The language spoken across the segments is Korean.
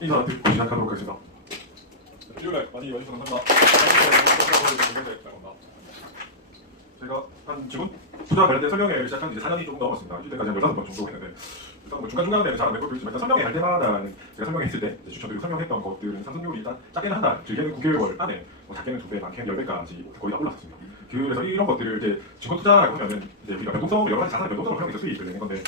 인사 듣고 시작하도록 하겠습니다. 일요일에 많이 와주셔서 감사합니다. 제가 한 지금 투자 관련된 설명회를 시작한 지 4년이 조금 넘었습니다. 이때까지 한 15번 정도 했는데 일단 뭐 중간중간에 잘안 맺고 있지만 일단 설명회 할 때마다 제가 설명했을 때 추천드리고 설명했던 것들은 상승률이 일단 작게는 한 달, 길게는 9개월 안에 작게는 2배, 많게는 10배까지 거의 다 올랐었습니다. 그래서 이런 것들을 이제 증권 투자라고 하면은 이제 우리가 변동성을 여러 가지 자산의 변동성을 활용해서 수익을 내는 건데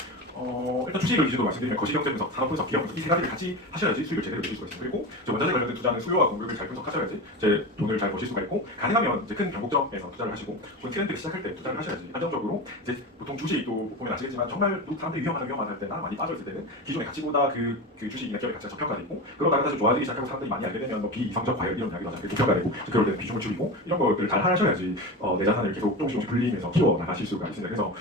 일단 주식을 기준으로 말씀드리면 거시경제 분석, 산업 분석, 기업 분석 이 세 가지를 같이 하셔야지 수익을 제대로 내실 수가 있습니다. 그리고 원자재 관련된 투자는 수요와 공급을 잘 분석하셔야지 제 돈을 잘 버실 수가 있고 가능하면 이제 큰 변곡점에서 투자를 하시고 트렌드를 시작할 때 투자를 하셔야지 안정적으로 이제 보통 주식도 보면 아시겠지만 정말 사람들이 위험하다 할 때나 많이 빠져있을 때는 기존의 가치보다 그 주식이나 기업의 가치가 저평가되어 있고 그러다가 다시 좋아지기 시작하고 사람들이 많이 알게 되면 뭐 비이성적 과열 이런 이야기가 나중에 고평가되고 그럴 때는 비중을 줄이고 이런 것들을 잘 하셔야지 내 자산을 계속 조금씩 불리면서 키워 나가실 수가 있습니다. 그래서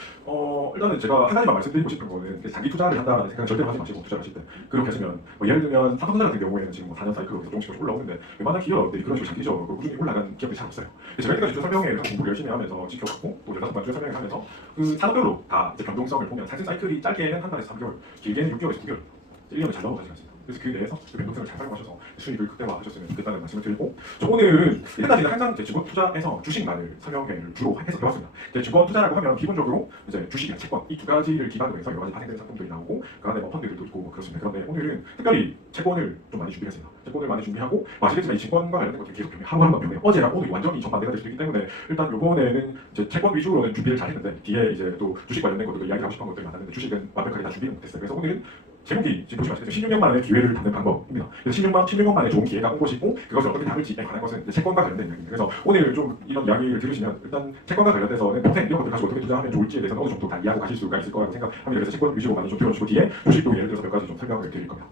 일단은 제가 한 가지만 말씀드리고 싶은 거는 장기 투자를 한다는 생각 절대 하지 마시고 투자를 하실 때 그렇게 하시면 뭐 예를 들면 삼성전자 같은 경우에는 지금 뭐 4년 사이클로 조금씩 올라오는데 웬만한 기업들이 그런 식으로 장기적으로 꾸준히 올라간 기업이 잘 없어요. 제가 여기까지 주 설명회를 공부를 열심히 하면서 지켜봤고 또 15번 주 설명을 하면서 그 산업별로 다 이제 변동성을 보면 상승 사이클이 짧게는 한 달에서 3개월, 길게는 6개월에서 9개월, 1년을 잘 넘어가지 않습니다. 그래서 그 내에서 그 변동성을 잘 활용하셔서 수익을 극대화하셨으면 좋겠다는 말씀을 드리고 오늘은 일단까지는 항상 증권 투자에서 주식만을 설명회를 주로 해서 해왔습니다. 증권 투자라고 하면 기본적으로 이제 주식이나 채권 이 두 가지를 기반으로 해서 여러 가지 파생되는 상품들이 나오고 그 안에 뭐 펀드들도 있고 뭐 그렇습니다. 그런데 오늘은 특별히 채권을 좀 많이 준비했습니다. 채권을 많이 준비하고 아시겠지만 이 증권과 관련된 것들이 계속 하루하루가 변해요. 어제랑 오늘이 완전히 정반대가 될 수도 있기 때문에 일단 이번에는 이제 채권 위주로는 준비를 잘 했는데 뒤에 이제 또 주식 관련된 것들도 이야기하고 싶은 것들이 많았는데 주식은 완벽하게 다 준비를 못했어요. 그래서 오늘은 제목이 지금 보시면 아시겠지만 16년 만에 기회를 받는 방법입니다. 그래서 16년 만에 좋은 기회가 온 것이고 그것을 어떻게 담을지에 관한 것은 채권과 관련된 이야기입니다. 그래서 오늘 좀 이런 이야기를 들으시면 일단 채권과 관련돼서는 평생 이런 것들 가지고 어떻게 투자하면 좋을지에 대해서 어느 정도 다 이해하고 가실 수가 있을 거라고 생각합니다. 그래서 채권 위주로 많이 좀 들어주시고 뒤에 주식도 예를 들어서 몇 가지 좀 설명을 드릴 겁니다.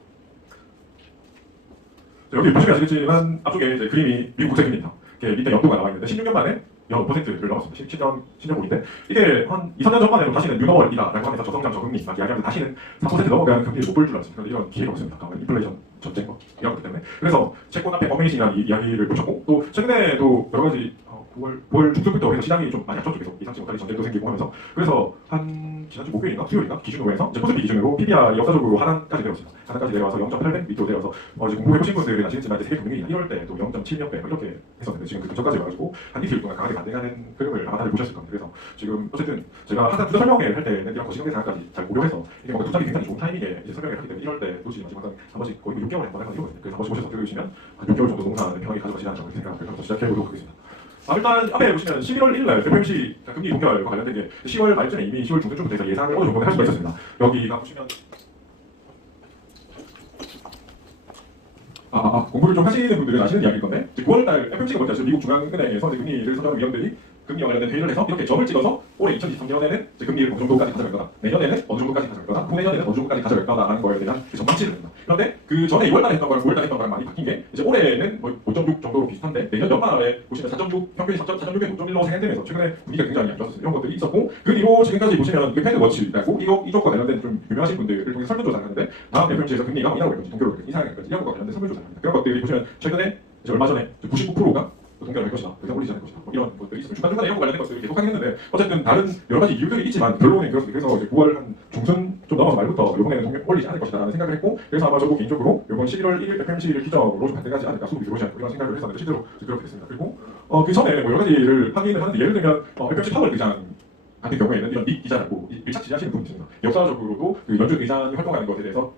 여기 보시면 아시겠지만 앞쪽에 이제 그림이 미국 국채금리입니다. 밑에 연도가 나와 있는데 16년 만에 5%를 넘었습니다. 10년 보인데 이게 한 2, 3년 전만 해도 다시는 뉴노멀이다라고 하면서 저성장 저금리 막 이야기하면서 다시는 3% 넘어가는 금리를 못 볼 줄 알았습니다. 그런데 이런 기회가 없습니다. 인플레이션 전쟁 이런 것 때문에 그래서 채권 앞에 어메이징이라는 이야기를 보셨고 또 최근에도 여러 가지 9월 중순부터 해서 시장이 좀 많이 앞섰죠. 계속 예상치 못하게 전쟁도 생기고 하면서 그래서 한 지난주 목요일인가 수요일인가 기준으로 해서 이제 코스피 기준으로 PBR이 역사적으로 하단까지 내려왔습니다. 하단까지 내려와서 0.8배 밑으로 내려와서 지금 공부해보신 분들은 아시겠지만 세계 금융위기 1월 때도 0.7몇 배 이렇게 했었는데 지금 그 근처까지 와가지고 한 이틀 동안 강하게 반등하는 흐름을 아마 다들 보셨을 겁니다. 그래서 지금 어쨌든 제가 항상 투자 설명회를 할 때는 이런 거시경제 상황까지 잘 고려해서 이게 뭔가 투자기 굉장히 좋은 타이밍에 이제 설명회를 하기 때문에 1월 때 도시 지금 항상 한 번씩 거의 6개월에 한 번 하거든요. 그래서 한 번씩 오셔서 들으시면 한 6개월 정도 농사는 편하게 가져가시라는 점을 생각하면서 시작해보도록 하겠습니다. 일단 앞에 보시면 11월 1일 날 FOMC 금리 동결과 관련된 게 10월 말전에 이미 10월 중순쯤부터 해서 예상을 어느 정도 할 수가 있었습니다. 여기가 보시면 공부를 좀 하시는 분들은 아시는 이야기일 건데 9월달 FOMC가 뭔지 아시죠? 미국 중앙은행에서 금리를 선정하는 위원들이 금리와 관련된 회의를 해서 이렇게 점을 찍어서 올해 2023년에는 금리를 어느 정도까지 가져갈 거다. 내년에는 어느 정도까지 가져갈 거다. 후내년에는 어느 정도까지 가져갈 거다라는 거에 대한 전망치를 합니다. 그런데 그 전에 2월달에 했던 거랑 9월달에 했던 거랑 많이 바뀐 게 이제 올해는 뭐 5.6 정도로 비슷한데 내년 연말에 보시면 4.6 평균이 4.6에 5.1로 생각되면서 최근에 분위기가 굉장히 안 좋았어요. 이런 것들이 있었고 그 뒤로 지금까지 보시면 그 패드워치라고 이쪽과 관련된 좀 유명하신 분들을 통해서 설문조사를 하는데 다음 FOMC에서 금리가 인하로 갈 건지 동결로 갈 건지 인상할 건지 이런 것과 관련된 설문조사를 합니다. 그런 것들이 보시면 최근에 이제 얼마 전에 99%가 동결할 것이다. 더 이상 올리지 않을 것이다. 이런 것들이 있어요. 중간중간에 이런 거 관련된 것들을 계속 하긴 했는데 어쨌든 다른 여러 가지 이유들이 있지만 결론은 그렇습니다. 그래서 이제 9월 한 중순 좀 넘어서 말부터 이번에는 동결 올리지 않을 것이다라는 생각을 했고 그래서 아마 저도 개인적으로 이번 11월 1일 FOMC를 기점으로 좀 발생하지 않을까 수급이 들어오지 않을까 이런 생각을 했었는데 실제로 그렇게 됐습니다. 그리고 그 전에 뭐 여러 가지를 하기는 하는데 예를 들면 FOMC 파월 의장 같은 경우에는 이런 닉 기자라고 밀착 지지하시는 분이 있습니다. 역사적으로도 그 연준 의장이 활동하는 것에 대해서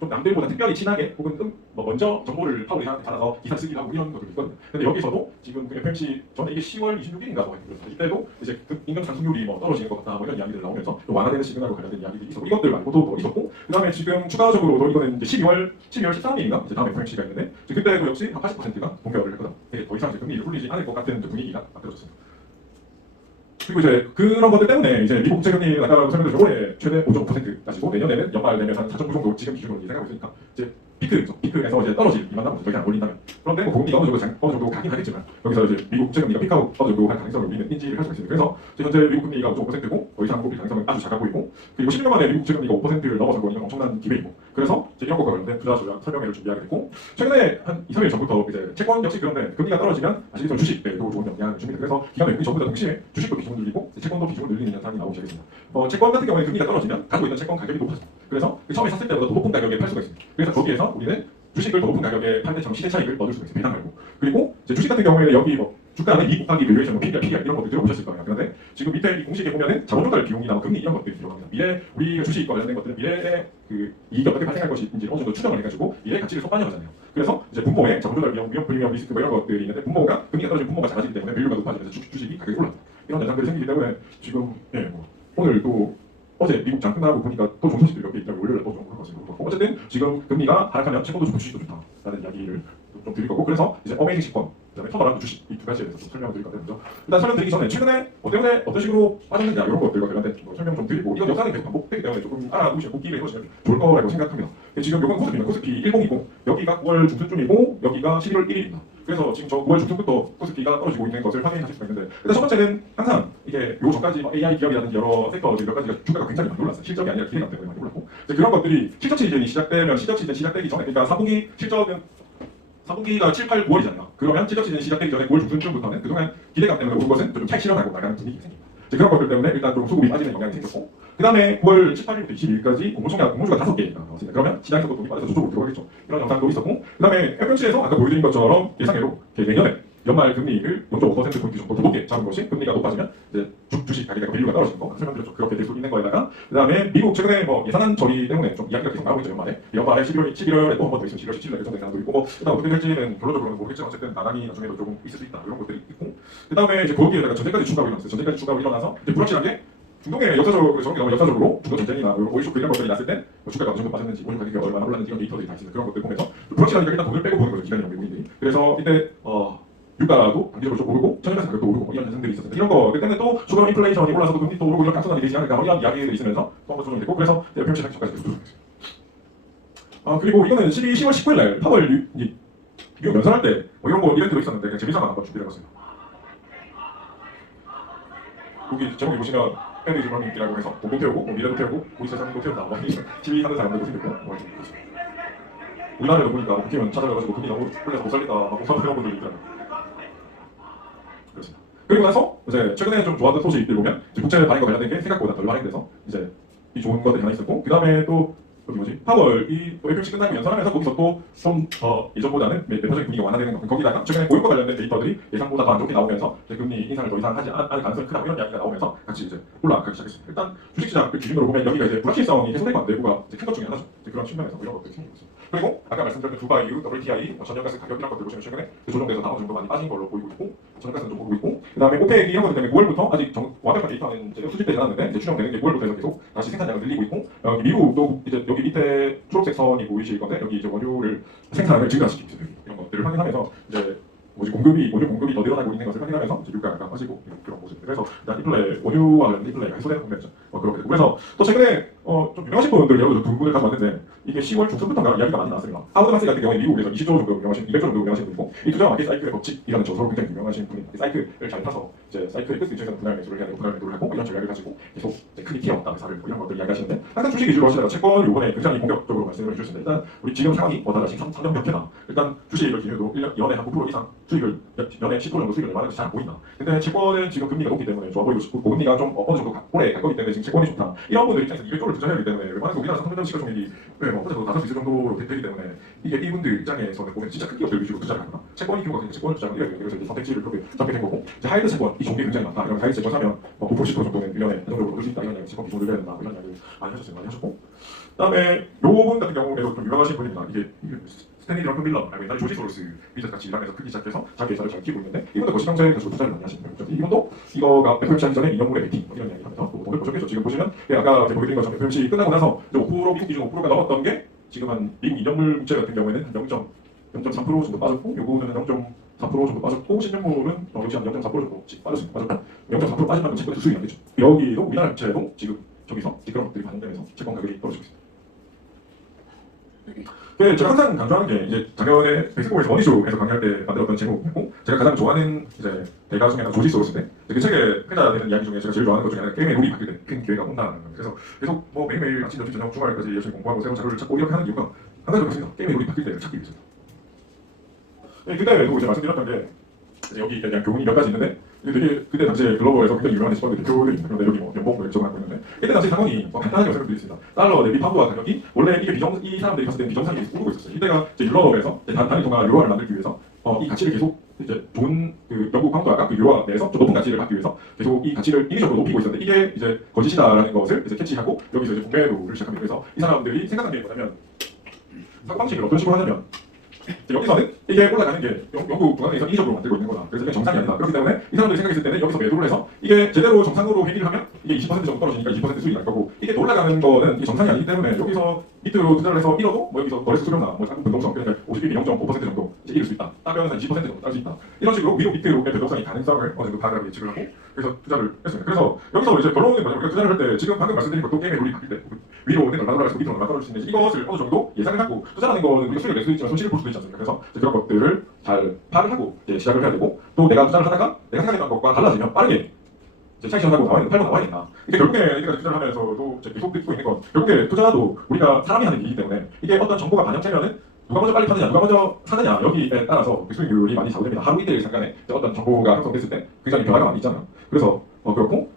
좀 남들보다 특별히 친하게 혹은 먼저 정보를 파월 의장한테 받아서 기사 쓰기도 하고 이런 것들이 있거든요. 근데 여기서도 지금 그 FOMC 전에 이게 10월 26일인가 뭐 이때도 이제 임금 상승률이 뭐 떨어지는 것 같다 뭐 이런 이야기들 나오면서 또 완화되는 시그널과 관련된 이야기들이 있었고 이것들 말고도 또 있었고 그다음에 지금 추가적으로도 이거는 이제 12월 13일인가 이제 다음 FOMC가 있는데 그때도 역시 한 80%가 동결을 할 거다. 더 이상 금리를 올리지 않을 것 같은 분위기가 만들어졌습니다. 그리고 이제 그런 것들 때문에 이제 미국 국채금리 아까 설명드린 올해 최대 5.5% 가지고 내년에는 연말 되면 한 4.9 정도 지금 기준으로 예상하고 있으니까 이제 피크에서 이제 떨어지기만 하면 더 이상 안 올린다면 그런데 뭐 금리가 어느 정도 가긴 하겠지만 여기서 이제 미국 국채금리가 피크아웃 어느 정도 할 가능성을 우리는 인지를 할 수가 있습니다. 그래서 현재 미국 금리가 5.5%고 더 이상 오를 가능성은 아주 작아 보이고 그리고 10년 만에 미국 국채금리가 5%를 넘어선 거는 엄청난 기회이고 그래서 이런 것과 관련된 투자 설명회를 준비하게 됐고 최근에 한 2, 3일 전부터 이제 채권 역시 그런데 금리가 떨어지면 아시겠지만 주식에도 좋은 영향을 줍니다. 그래서 기관의 금리 전부 다 동시에 주식도 비중을 늘리고 채권도 비중을 늘리는 현상이 나오기 시작했습니다. 채권 같은 경우에 금리가 떨어지면 가지고 있는 채권 가격이 높아집니다. 그래서 처음에 샀을 때보다 더 높은 가격에 팔 수가 있습니다. 그래서 거기에서 우리는 주식을 더 높은 가격에 팔 때처럼 시세 차익을 얻을 수가 있어요. 배당 말고. 그리고 이제 주식 같은 경우에는 여기 뭐 주가는 이 곱하기 밸류에이션, 뭐 PBR 이런 것들 들어보셨을 거예요. 그런데 지금 밑에 이 공식에 보면은 자본 조달 비용이나 뭐 금리 이런 것들이 들어갑니다. 미래 우리 주식과 관련된 것들은 미래의 그 이익이 어떻게 발생할 것인지 어느 정도 추정을 해가지고 미래 가치를 속반영하잖아요. 그래서 이제 분모에 자본 조달 비용, 위험 프리미엄, 리스크 뭐 이런 것들이 있는데 분모가 금리가 떨어지면 분모가 작아지기 때문에 밸류가 높아지면서 주식이 가격이 올라갑니다. 이런 현상들이 생기기 때문에 지금 뭐 오늘 또 어제 미국 장 끝나고 보니까 또 좋은 소식들이 몇 개 있다고 월요일에 또 좀 그런 것을 보고 어쨌든 지금 금리가 하락하면 채권도 좋고 주식도 좋다라는 이야기를 좀 드릴 거고 그래서 이제 어메이징 식권 그다음에 터널한 주식 이 두 가지에 대해서 좀 설명을 드릴 건데 먼저 일단 설명드리기 전에 최근에 때문에 어떤 식으로 빠졌느냐 이런 것들과 관련된 설명 좀 드리고 이건 역사는 계속 반복되기 때문에 조금 알아두시고 복기를 해보시면 좋을 거라고 생각합니다. 지금 이건 코스피입니다. 코스피 1020 여기가 9월 중순쯤이고 여기가 11월 1일입니다. 그래서 지금 저 9월 중순부터 코스피가 떨어지고 있는 것을 확인하실 수가 있는데 일단 첫 번째는 항상 이게 요 전까지 AI 기업이라든지 여러 섹터 몇 가지가 주가가 굉장히 많이 올랐어요. 실적이 아니라 기대감 때문에 많이 올랐고 그런 것들이 실적 시즌이 시작되면 실적 시즌 시작되기 전에 그러니까 3분기 실적은 3분기가 7, 8, 9월이잖아요. 그러면 실적 시즌 시작되기 전에 9월 중순쯤부터는 그동안 기대감 때문에 오른 것은 좀 차익 실현하고 나가는 분위기가 생깁니다. 그런 것들 때문에 일단 좀 수급이 빠지는 영향이 생겼고 그 다음에 9월 18일부터 22일까지 공모주가 5개가 나왔습니다. 그러면 시장에서도 돈이 빠져서 저쪽으로 들어가겠죠. 이런 영상도 있었고 그 다음에 FOMC에서 아까 보여드린 것처럼 예상외로 내년에 연말 금리를 0.5%포인트 정도 더 높게 잡은 것이 금리가 높아지면 이제 주식 가격의 밸류가 떨어지는 거 설명드렸죠. 그렇게 될 수 있는 거에다가 그 다음에 미국 최근에 뭐 예산안 처리 때문에 좀 이야기가 계속 나오고 있죠. 연말에 11월에 또 한 번 더 있으면 11월 17일에 결정된 사람도 있고 뭐 일단 어떻게 될지는 결론적으로는 모르겠지만 어쨌든 나날이 나중에도 조금 있을 수 있다 이런 것들이 있고 그 다음에 이제 거기에다가 전쟁까지 추가로 일어났어요. 전쟁까지 추가로 일어나서 이제 불확실하게 중동의 역사적으로 중동 전쟁이나 오일 쇼크 이런 것들이 났을 때 주가가 어느 정도 빠졌는지 오일 가격이 얼마나 올랐는지 이런 데이터들이 다 있습니다. 그런 것들 보면서 불확실하니까 일단 돈을 빼고 보는 거죠. 기관이랑 외국인들이. 그래서 이때 유가도 단기적으로 좀 오르고 천연가스 가격도 오르고 이런 현상들이 있었습니다. 이런 거 그때는 또 추가 인플레이션이 올라서도 금리 또 오르고 이런 악순환이 되지 않을까 뭐 이런 이야기들이 있으면서 또 한번 조정이 됐고 그래서 FOMC 하기 전까지 계속 조정됐어요. 그리고 이거는 10월 19일 날 파월 미국 연설할 때 이런 거 이벤트도 있었는데 그냥 재미삼아 한번 준비해봤습니다. 여기 제목이 보시면 팬데이즈 러닝이라고 해서 돈도 태우고 미래도 태우고 우리 세상도 태운다 뭐 시위하는 사람들도 생겼고 뭐 이렇게 보시죠. 우리나라에도 보니까 국회의원 찾아가가지고 금리 너무 올려서 못 살리다 막 공사하는 이런 분들이 있더라고요. 그렇습니다. 그리고 나서 이제 최근에 좀 좋았던 소식들 보면 국채 발행과 관련된 게 생각보다 덜 발행돼서 이제 이 좋은 것들이 하나 있었고 그 다음에 또 여기 뭐지? 8월 이 FOMC 끝나고 연설하면서 거기서 또 좀 예전보다는 매표적인 분위기가 완화되는 거 거기다가 최근에 고용과 관련된 데이터들이 예상보다 더 안 좋게 나오면서 이제 금리 인상을 더 이상 하지 않을 가능성이 크다 이런 이야기가 나오면서 같이 이제 올라가기 시작했습니다. 일단 주식시장 기준으로 보면 여기가 이제 불확실성이 해소되고 안 되고가 큰 것 중에 하나죠. 그런 측면에서 이런 것들이 생기고 있습니다. 그리고 아까 말씀드렸던 두바이, WTI, 전력가스 가격 이런 것들 보시면 최근에 조정돼서 어느 정도 많이 빠진 걸로 보이고 있고 전력가스는 좀 오르고 있고 그 다음에 오펙 이런 것들 때문에 9월부터 아직 완벽한 데이터는 이제 수집되지 않았는데 이제 추정되는 게 9월부터 해서 계속 다시 생산량을 늘리고 있고 미국도 이제 여기 밑에 초록색 선이 보이실 건데 여기 이제 원유를 생산을 증가시키고 있어요. 이런 것들을 확인하면서 이제 원유 공급이 더 늘어나고 있는 것을 확인하면서 이제 유가가 빠지고 그런 모습. 그래서 일단 원유와 관련된 인플레이가 해소되는 국면이죠. 그렇게 되고 그래서 또 최근에 좀 유명하신 분들 예를 들어 두 분을 가져왔는데 이게 10월 중순부터인가 이야기가 많이 나왔습니다. 하워드 마스 같은 경우에 미국에서 20조 정도 유명하신 200조 정도 유명하신 분이고 이 투자 마켓 사이클의 법칙이라는 저서로 굉장히 유명하신 분이 사이클을 잘 타서 이제 사이클의 끝 근처에서는 분할 매수를 해야 되고 분할 매도를 하고 이런 전략을 가지고 계속 크게 튀어왔다 회사를 이런 것들 이야기하시는데 항상 주식 위주로 하시다가 채권 요번에 굉장히 공격적으로 말씀을 해주셨습니다. 일단 우리 지금 상황이 다시 3년 몇 해나 일단 주식을 기준으로 1년에 한 9% 이상 수익을 연에 10% 정도 수익을 내는 잘 안 보인다. 근데 채권은 지금 금리가 높기 때문에 좋아 보이고 싶고 금리가 좀 어느 정도 오래 갈 거기 때문에 지금 채권이 좋다. 이런 분들 입장에서 200조를 투자해야 하기 때문에 웬만해서 우리나라 삼성전자 시가총액이 어느 정도 다섯 수 있을 정도로 되기 때문에 이게 이분들 입장에서는 보면 진짜 큰 기업들 위주로 투자를 하거나 채권이 규모가 되니까 채권을 투자하는 이런 그래서 이제 선택지를 그렇게 잡게 된 거고 이제 하이드 채권 이 종목이 굉장히 많다. 이런 하이드 채권 사면 9% 10% 정도는 1년에 안정적으로 얻을 수 있다. 이런 이야기 채권 비중을 늘려야 된다. 이런 이야기를 많이 하셨고 그다음에 요분 같은 경우에도 좀 유명하신 분입니다. 이게 스탠리 드럼큰 밀러, 옛날에 조지 소로스 비자 같이 일하면서 크기 시작해서 자기 회사를 잘 키우고 있는데 이분도 거시경제에 가지고 투자를 많이 하시는 거예요. 이분도 이거가 FOMC 하기 전에 2년 후에 베팅 이런 이야기 하면서 돈을 보셨겠죠. 지금 보시면 아까 제가 보여드린 것처럼 FOMC 끝나고 나서 5% 미국 기준 5%가 넘었던 게 지금 한 미국 2년물 국채 같은 경우에는 한 0.3% 정도 빠졌고 요거는 0.4% 정도 빠졌고 10년물은 역시 한 0.4% 정도씩 빠졌습니다. 0.4% 빠진 만큼 채권 수익이 나겠죠. 여기도 우리나라 국채도 지금 저기서 그런 것들이 반영되면서 채권 가격이 떨어지고 있습니다. 제가 항상 강조하는 게 이제 작년에 백스코에서 원이슈에서 강의할 때 만들었던 제목이고 제가 가장 좋아하는 이제 대가 중에 하나 조지 소로스인데 그 책에 회자되는 이야기 중에 제가 제일 좋아하는 것 중에 하나가 게임의 룰이 바뀔 때 큰 기회가 온다는 거예요. 그래서 계속 뭐 매일매일 아침 점심 저녁 주말까지 열심히 공부하고 새로운 자료를 찾고 이렇게 하는 이유가 한 가지가 있습니다. 게임의 룰이 바뀔 때를 찾기 위해서입니다. 그때 이제 말씀드렸던 게 이제 여기에 대한 교훈이 몇 가지 있는데 이게 되게 그때 당시에 글로벌에서 굉장히 유명한 시퍼들 대표들이 있는데 그런데 여기 뭐 연봉 뭐 일정을 하고 있는데 이때 당시 상황이 간단하게 설명드리겠습니다. 달러 대비 파운드와 가격이 원래 이게 이 사람들이 봤을 때는 비정상이 계속 오르고 있었어요. 이때가 이제 유럽에서 단위 통화 유로화를 만들기 위해서 이 가치를 계속 이제 좋은 그 영국 파운드와 그 유로화 내에서 좀 높은 가치를 받기 위해서 계속 이 가치를 인위적으로 높이고 있었는데 이게 이제 거짓이다라는 것을 이제 캐치하고 여기서 이제 공매도를 시작합니다. 그래서 이 사람들이 생각한 게 뭐냐면 사고방식을 어떤 식으로 하냐면 여기서는 이게 올라가는 게 영국 중앙에서 인위적으로 만들고 있는 거다. 그래서 이게 정상이 아니다. 그렇기 때문에 이 사람들이 생각했을 때는 여기서 매도를 해서 이게 제대로 정상으로 회귀를 하면 이게 20% 정도 떨어지니까 20% 수익이 날 거고 이게 올라가는 거는 이게 정상이 아니기 때문에 여기서 밑으로 투자를 해서 잃어도 뭐 여기서 거래소 수령나 뭐 한국 변동성 그러니까 51이 0.5% 정도 이제 잃을 수 있다. 따면 한 20% 정도 딸 수 있다. 이런 식으로 위로 밑으로의 변동성이 가능성을 어느 정도 파악하고 예측을 하고 그래서 투자를 했습니다. 그래서 여기서 이제 결론은 뭐냐면 우리가 투자를 할 때 지금 방금 말씀드린 것도 게임의 룰이 바뀔 때 위로 얼마 돌아가서 밑으로 얼마 떨어질 수 있는지 이것을 어느 정도 예상을 하고 투자하는 거는 우리가 수익을 낼 수도 있지만 손실을 볼 수도 있지 않습니까? 그래서 그런 것들을 잘 파악을 하고 이제 시작을 해야 되고 또 내가 투자를 하다가 내가 생각했던 것과 달라지면 빠르게 차익 실현하고 나와 있는 팔고 나와야 된다. 이게 결국에 여기까지 투자를 하면서도 계속 듣고 있는 건 결국에 투자도 우리가 사람이 하는 일이기 때문에 이게 어떤 정보가 반영되면은 누가 먼저 빨리 파느냐, 누가 먼저 사느냐 여기에 따라서 수익률이 많이 좌우됩니다. 하루 이틀 잠깐에 어떤 정보가 형성됐을 때 굉장히 변화가 많이 있잖아요. 그래서 그렇고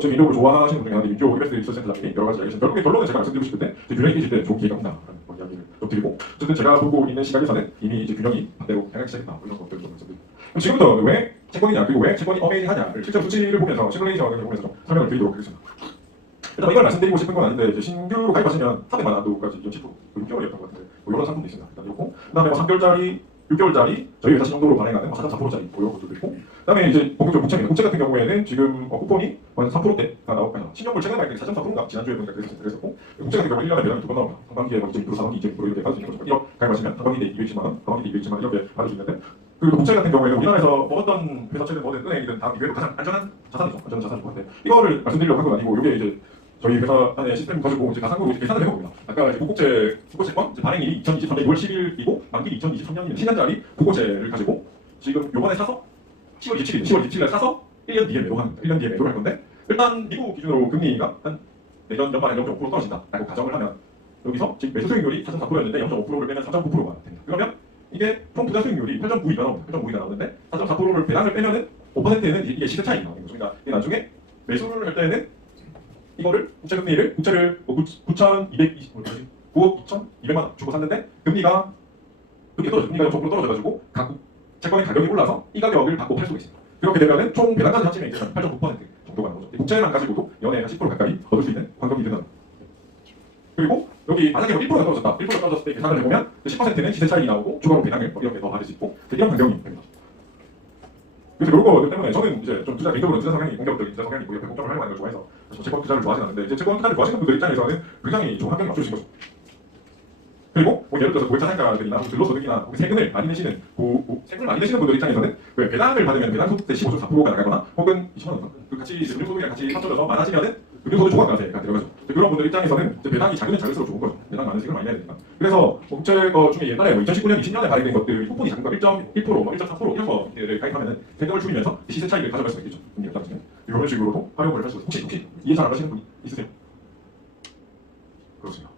저 민족을 좋아하시는 분 중에 하나인데 민족 이베스트 리서치 센터장님이 여러 가지 이야기하시면 결국에 결론은 제가 말씀드리고 싶을 때 균형이 깨질 때 좋은 기회가 온다라는 이야기를 좀 드리고 어쨌든 제가 보고 있는 시각에서는 이미 이제 균형이 반대로 향하기 시작했다 이런 것들을 좀 말씀드립니다. 지금부터 왜 채권이냐 그리고 왜 채권이 어메이징하냐를 실제 수치를 보면서 시뮬레이션을 보면서 좀 설명을 드리도록 하겠습니다. 일단 이걸 말씀드리고 싶은 건 아닌데 이제 신규로 가입하시면 300만 원도까지 10% 6개월이었던 것 같은데 뭐 이런 상품도 있습니다. 일단 이렇고 그다음에 뭐 3개월짜리 6개월짜리 저희 회사 신용도로 발행하는 4.4%짜리 뭐 이런 것들도 있고 그다음에 이제 본격적으로 국채입니다. 국채 같은 경우에는 지금 쿠폰이 한 3%대가 나오고 신용물 최근 발행 4.4%인가 지난주에 보니까 그랬었고 국채 같은 경우 1년에 매당이 2번 나옵니다. 상반기에 뭐 2.2%, 상반기 2.2% 이렇게 받을 수 있는 거죠. 1억 가입하시면 상반기 때 220만 원, 상반기 때 220만 원 이렇게 받을 수 있는데 그리고 국채 같은 경우에는 우리나라에서 뭐 어떤 회사채든 뭐든 은행이든 다 비교해도 가장 안전한 자산이죠. 안전한 자산이고 한데 이거를 말씀드리려고 한 건 아니고 이게 이제 저희 회사 안에 시스템 가지고 이제 가상으로 계산을 해봅니다. 아까 이제 국고채권 발행일이 2023년 6월 10일이고 만기 2023년이면 10년짜리 국고채를 가지고 지금 요번에 사서 10월 27일 사서 1년 뒤에 매도하는 1년 뒤에 매도를 할 건데 일단 미국 기준으로 금리가 한 내년 연말에 0.5% 떨어진다라고 가정을 하면 여기서 지금 매수 수익률이 4.4%였는데 0.5%를 빼면 4.9%가 됩니다. 그러면 이게 총 투자 수익률이 8.92가 나옵니다. 8.92가 나오는데 4.4%를 배당을 빼면은 5%는 이게 시세 차익이 나오는 거죠. 그러니까 이게 나중에 매수를 할 때는 이거를 국채를 9억 2,200만 원 주고 샀는데 금리가 떨어져. 금리가 0.5% 떨어져가지고 각 채권의 가격이 올라서 이 가격을 받고 팔 수가 있습니다. 그렇게 되면은 총 배당까지 합치면 이제 8.9% 정도가 나오죠. 국채만 가지고도 연에 한 10% 가까이 얻을 수 있는 환경이 되는. 그리고 여기 만약에 1%가 떨어졌다. 1%가 떨어졌을 때 계산을 해보면 10%는 시세 차익이 나오고 추가로 배당을 이렇게 더 받을 수 있고 이런 환경이 됩니다. 그래서 이런 거 때문에 저는 이제 좀 개인적으로 투자 성향이 공격적인 투자 성향이 있고 옆에 공격을 하려고 하는 걸 좋아해서 채권 투자를 좋아하진 않는데 이제 채권 투자를 좋아하시는 분들 입장에서는 굉장히 좋은 환경이 맞춰주신 거죠. 그리고 뭐 예를 들어서 고액 자산가들이나 근로소득이나 세금을 많이 내시는 세금을 많이 내시는 분들 입장에서는 왜 배당을 받으면 배당 소득세 15.4%가 나가거나 혹은 20만 원 그 같이 금융소득이랑 같이 합쳐져서 많아지면은 금융소득 조각가세가 들어가죠. 그런 분들 입장에서는 배당이 작으면 작을수록 좋은 거죠. 배당 많은 세금을 많이 내야 되니까. 그래서 국채 거 중에 옛날에 뭐 2019년, 20년에 발행된 것들 쿠폰이 작은 거 1.1%, 뭐 1.4% 이런 거를 가입하면은 세금을 줄이면서 시세 차익을 가져갈 수가 있겠죠. 이런 식으로도 활용을 할 수 있어요. 혹시 이해 잘 안 하시는 분 있으세요? 그렇습니다.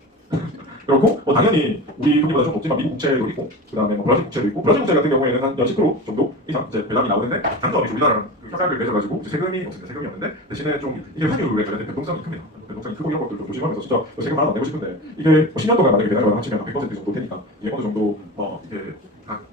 그렇고 당연히 우리 금리보다 좀 높지만 미국 국채도 있고 그다음에 뭐 브라질 국채도 있고 브라질 국채 같은 경우에는 한 10% 정도 이상 이제 배당이 나오는데 단점이 우리나라랑 협약을 맺어가지고 세금이 없습니다. 세금이 없는데 대신에 좀 이게 환율에 관련된 변동성이 큽니다. 변동성이 크고 이런 것들 좀 조심하면서 진짜 세금 하나 안 내고 싶은데 이게 뭐 10년 동안 만약에 배당을 합치면 100% 정도 되니까 이게 어느 정도 이게 각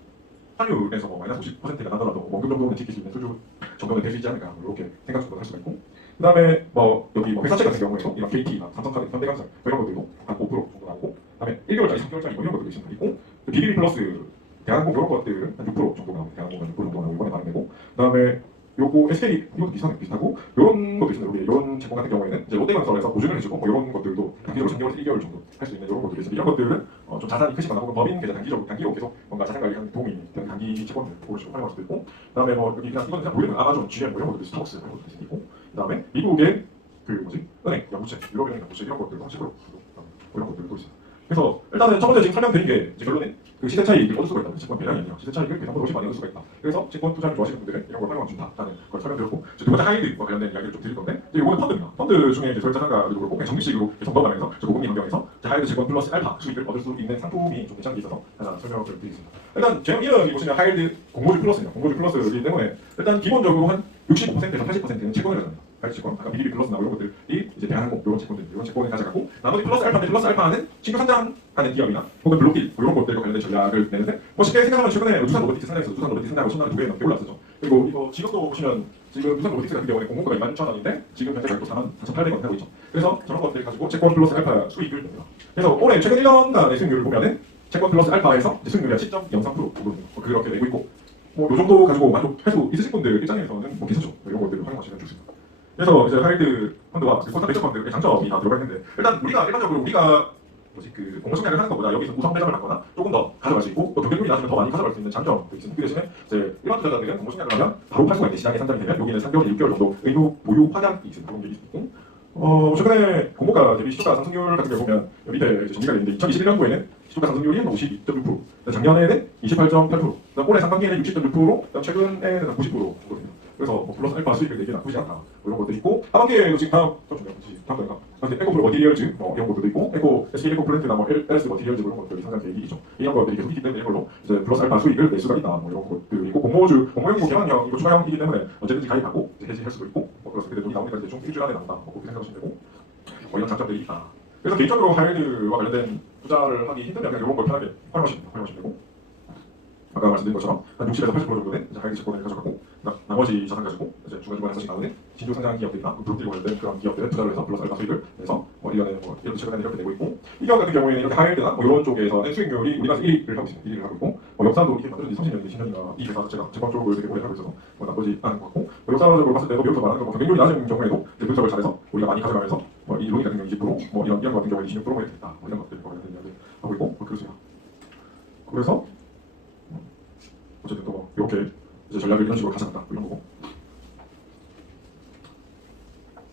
환율에서 뭐 마이너스 50%가 나더라도 원금 정도는 지킬 수 있는 수준 정도는 될 수 있지 않을까 이렇게 생각 정도 할 수가 있고 그다음에 뭐 여기 뭐 회사채 같은 경우에도 이런 KT, 삼성카드, 현대건설 이런 것들도 한 5% 정도 나오고 그다음에 1개월짜리, 3개월짜리 뭐 이런 것들도 있습니다. 있고 BBB 플러스 대한항공 이런 것들은 한 6% 정도 나오고 대한항공은 6% 정도 나오고 이번에 발행되고 그다음에 요거 SK 이것도 비슷하고 이런 것도 있습니다. 우리 이런 채권 같은 경우에는 이제 롯데건설에서 보증을 해주고 뭐 이런 것들도 단기적으로 3개월에서 1개월 정도 할 수 있는 이런 것들이 있습니다. 이런 것들은 좀 자산이 크시거나 혹은 법인 계좌 단기로 계속 뭔가 자산 관리하는 도움이 되는 단기 채권을 고르시고 활용할 수도 있고 그다음에 뭐 여기 그냥 이건 그냥 보이는 아마존, GM 뭐 이런 것들 스타벅스 이런 것도 있고 그다음에 미국의 은행, 연구채, 유럽은행 연구채 이런 것들도 한식으로 이런 것들도 있습니다. 그래서 일단은 첫 번째 지금 설명드린 게 이제 결론은 그 시세 차익을 얻을 수가 있다. 채권 배당이 아니라 시세 차익을 계산보다 훨씬 많이 얻을 수가 있다. 그래서 채권 투자를 좋아하시는 분들은 이런 걸 활용하면 좋다라는 걸 설명드렸고, 두 번째 하이브와 관련된 이야기를 좀 드릴 건데, 이제 이거는 펀드입니다. 펀드 중에 이제 소액자산가도 그렇고 그냥 정식으로 계속 넣어가면서 고금리 환경에서 하이브드 채권 플러스 알파 수익을 얻을 수 있는 상품이 좀 괜찮은 게 있어서 하나 설명을 드리겠습니다. 일단 제형 이름이 보시면 하이브드 공모주 플러스입니다. 공모주 플러스이기 때문에 일단 기본적으로 한 65%에서 80%는 채권을 가져갑니다. 채권, 아까 BBB 플러스나 이런 것들이 이제 대한항공 이런 채권들, 이런 채권을 가져가고 나머지 플러스 알파인데 플러스 알파는 신규 상장하는 기업이나 혹은 블록딜 이런 것들과 관련된 전략을 내는데 뭐 쉽게 생각하면 최근에 두산 로보틱스 상장에서 두산 로보틱스 상장으로 천만원 2배 넘게 올랐었죠. 그리고 이거 지금도 보시면 지금 두산 로보틱스 같은 경우에 공모가가 26,000원인데 지금 현재 가격도 44,800원 하고 있죠. 그래서 저런 것들 가지고 채권 플러스 알파 수익을 냅니다. 그래서 올해 최근 1년간의 수익률을 보면은 채권 플러스 알파에서 수익률이 10.03% 그렇게 내고 있고 뭐 이 정도 가지고 만족할 수 있으신 분들 입장에서는 뭐 괜찮죠. 이런 것들을 활용하시면 좋습니다. 그래서 이제 하이드 펀드와 코스타 베이처 펀드의 장점이 다 들어가 있는데 일단 우리가 일반적으로 그 공모청약을 하는 것보다 여기서 우선 배정을 받거나 조금 더 가져갈 수 있고 또 경쟁률이 낮으면 더 많이 가져갈 수 있는 장점도 있습니다. 그 대신에 이제 일반 투자자들은 공모청약을 하면 바로 팔 수가 있는 시장에 상장이 되면 여기는 3개월, 6개월 정도 의무 보유 확약이 있습니다. 그런 게 있고 최근에 공모가 대비 시초가 상승률 같은 걸 보면 여기 밑에 이제 정리가 있는데 2021년도에는 시초가 상승률이 52.6%, 작년에는 28.8%, 올해 상반기에는 60.6%, 최근에는 90%거든요. 그래서 뭐 플러스 알파 수익을 내기 나쁘지 않다. 뭐 이런 것도 있고 하반기에도 지금 다음 거니까 에코 프로 머티리얼즈 이런 것들도 있고 에코 SK 에코 플랜트나 뭐 LS 머티리얼즈 이런 것들이 상장 계획이죠. 이런 것들이 계속 있기 때문에 이걸로 이제 플러스 알파 수익을 낼 수가 있다. 뭐 이런 것들이 있고 공모형이고 개방형 이거 추가형이기 때문에 언제든지 가입하고 해지할 수도 있고 뭐 그렇습니다. 근데 돈이 나오니까 이제 좀 일주일 안에 나온다. 뭐 그렇게 생각하시면 되고 뭐 이런 장점들이 있다. 그래서 개인적으로 하이드와 관련된 투자를 하기 힘들면 그냥 이런 걸 편하게 활용하시면 되고. 아까 말씀드린 것처럼 한 60에서 80% 정도는 이제 하이드 채권을 가져가고 나머지 자산 가지고 이제 중간중간에 사실 나오는 신규 상장 기업들이나 블록딜 관련된 그런 기업들에 투자를 해서 플러스 알파 수익을 내서 뭐 1년에 뭐 예를 최근에 이렇게 내고 있고 이 기업 같은 경우에는 이렇게 하이드나 뭐 이런 쪽에서는 수익률이 우리나라에서 1위를 하고 있습니다. 1위를 하고 있고 역사도 이렇게 만들어진 지 30년, 20년이나 이 회사 자체가 채권 쪽을 되게 오래 하고 있어서 뭐 나쁘지 않은 것 같고 역사적으로 봤을 때도 미국에서 말하는 거 경쟁률이 낮은 경우에도 분석을 잘해서 우리가 많이 가져가면서 뭐 이 론이 같은 경우 20%, 뭐 이런 같은 경우에 26%가 됐다. 뭐 이런 것들 관련된 이야기를 하고 있고 뭐 그렇습니다. 그래서 어쨌든 또 이렇게 이제 전략을 이런 식으로 가져간다 이런 거고.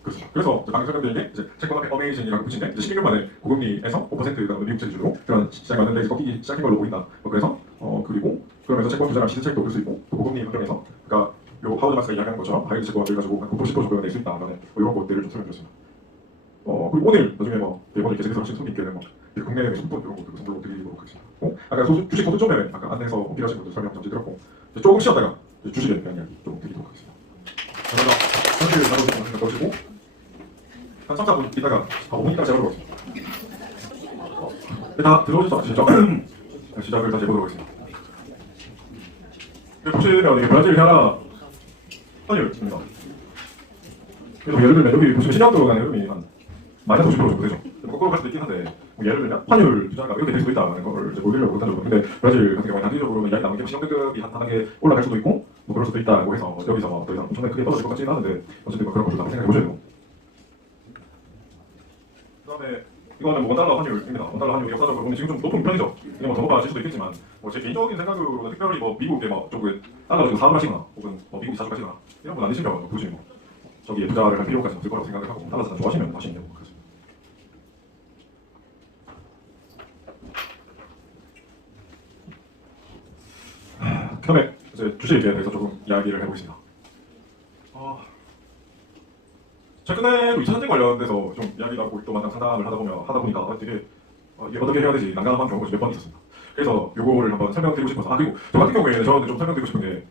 그렇습니다. 그래서 방금 설명드린 게 이제 채권 앞에 어메이징이라고 붙인 게 12년 만에 고금리에서 5%가 미국 제주로 그런 시장이 왔는데 이제 꺾이기 시작한 걸로 보인다. 그래서 그리고 그러면서 채권 투자랑 시세 차익도 얻을 수 있고 또 고금리 환경에서 그러니까 요 하우드 마스가 이야기하는 것처럼 하이드 채권을 가지고 한 9% 10% 정도 낼 수 있다. 뭐 이런 것들을 좀 설명드렸습니다. 그리고 오늘 나중에 뭐 이번에 계속해서 하신 손님께는 뭐 국내 손돈 이런 것들을 선물로 드리도록 하겠습니다. 아까 주식 소수 좀 아까 안내서 필요하신 분들 설명 잠시 드렸고 조금 쉬었다가 주식에 대한 이야기 좀 드리도록 하겠습니다. 그러면 사실 나도 좀 넣으시고 한 3, 4분 있다가 5분까지 해보도록 하겠습니다. 다 들어오셔서 아시죠? 시작을 다시 해보도록 하겠습니다. 보시면 이게 브라질 헤라 환율입니다. 그래서 예를 들면 여기 보시면 신용도로 가는 흐름이 한 마이너스 50% 정도 되죠. 거꾸로 갈 수도 있긴 한데 뭐 예를 들면 환율 투자가 이렇게 될 수도 있다는 걸 이제 보여드리려고 못한 거죠. 근데 브라질 같은 경우에 단기적으로는 이야기 나온 게 신용등급이 한 단계 올라갈 수도 있고 뭐 그럴 수도 있다고 해서 여기서 더 이상 엄청나게 크게 떨어질 것 같지는 않은데 어쨌든 뭐 그런 것도 생각해 보셔야 되고. 그다음에 이거는 뭐 원달러 환율입니다. 원달러 환율이 역사적으로 보면 지금 좀 높은 편이죠. 이게 뭐 더 높아질 수도 있겠지만 뭐 제 개인적인 생각으로는 특별히 뭐 미국에 뭐 쪽에 달러 지금 사고 하시거나 혹은 뭐 미국이 자주 가시거나 이런 분 아니시면 굳이 뭐 저기에 투자를 할 필요까지는 없을 거라고 생각을 하고 달러 자산 좋아하시면 하시면 되고 그렇습니다. 그다음에 이제 주식에 대해서 조금 이야기를 해보겠습니다. 최근에도 2차전지 관련돼서 좀 이야기 나오고 또 만남 상담을 하다 보니까 되게 이게 어떻게 해야 되지 난감한 경우가 몇 번 있었습니다. 그래서 요거를 한번 설명드리고 싶어서 그리고 저 같은 경우에는 저는 좀 설명드리고 싶은 게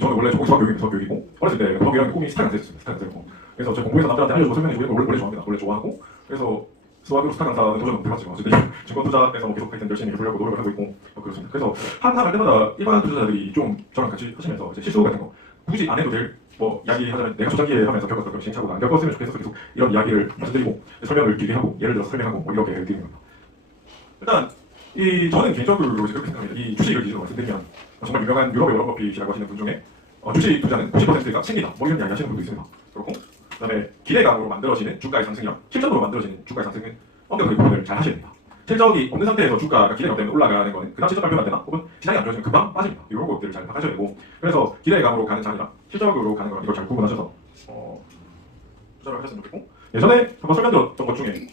저는 원래 조금 수학교육이고 어렸을 때 수학이라는 꿈이 스타가 안 됐었습니다. 스타가 안 됐고 그래서 제가 공부해서 남들한테 알려주고 설명해주고 이런 걸 원래 좋아합니다. 원래 좋아하고 그래서 수학으로 스타 강사는 도전은 못해봤지만 어쨌든 증권 투자에서 뭐 계속 하여튼 열심히 해보려고 노력을 하고 있고 그렇습니다. 그래서 할 때마다 일반 투자자들이 좀 저랑 같이 하시면서 이제 실수 같은 거 굳이 안 해도 될 뭐 이야기 하자면 내가 초창기에 하면서 겪었던 그런 시행착오가 안 겪었으면 좋겠어서 계속 이런 이야기를 말씀드리고 설명을 길게 하고 예를 들어서 설명하고 뭐 이렇게 드리는 겁니다. 일단 저는 개인적으로 그렇게 생각합니다. 이 주식을 기준으로 말씀드리면 정말 유명한 유럽의 워런 버핏이라고 하시는 분 중에 주식 투자는 90%가 생리다 뭐 이런 이야기 하시는 분도 있습니다. 그렇고 그다음에 기대감으로 만들어지는 주가의 상승이랑 실적으로 만들어지는 주가의 상승은 엄격하게 구분을 잘 하셔야 됩니다. 실적이 없는 상태에서 주가가 기대감 때문에 올라가는 거는 그다음 실적 발표가 안 되나 혹은 시장이 안 좋아지면 금방 빠집니다. 이런 것들을 잘 파악하셔야 되고 그래서 기대감으로 가는 장이랑 실적으로 가는 거랑 이걸 잘 구분하셔서 투자를 하셨으면 좋겠고 예전에 한번 설명드렸던 것 중에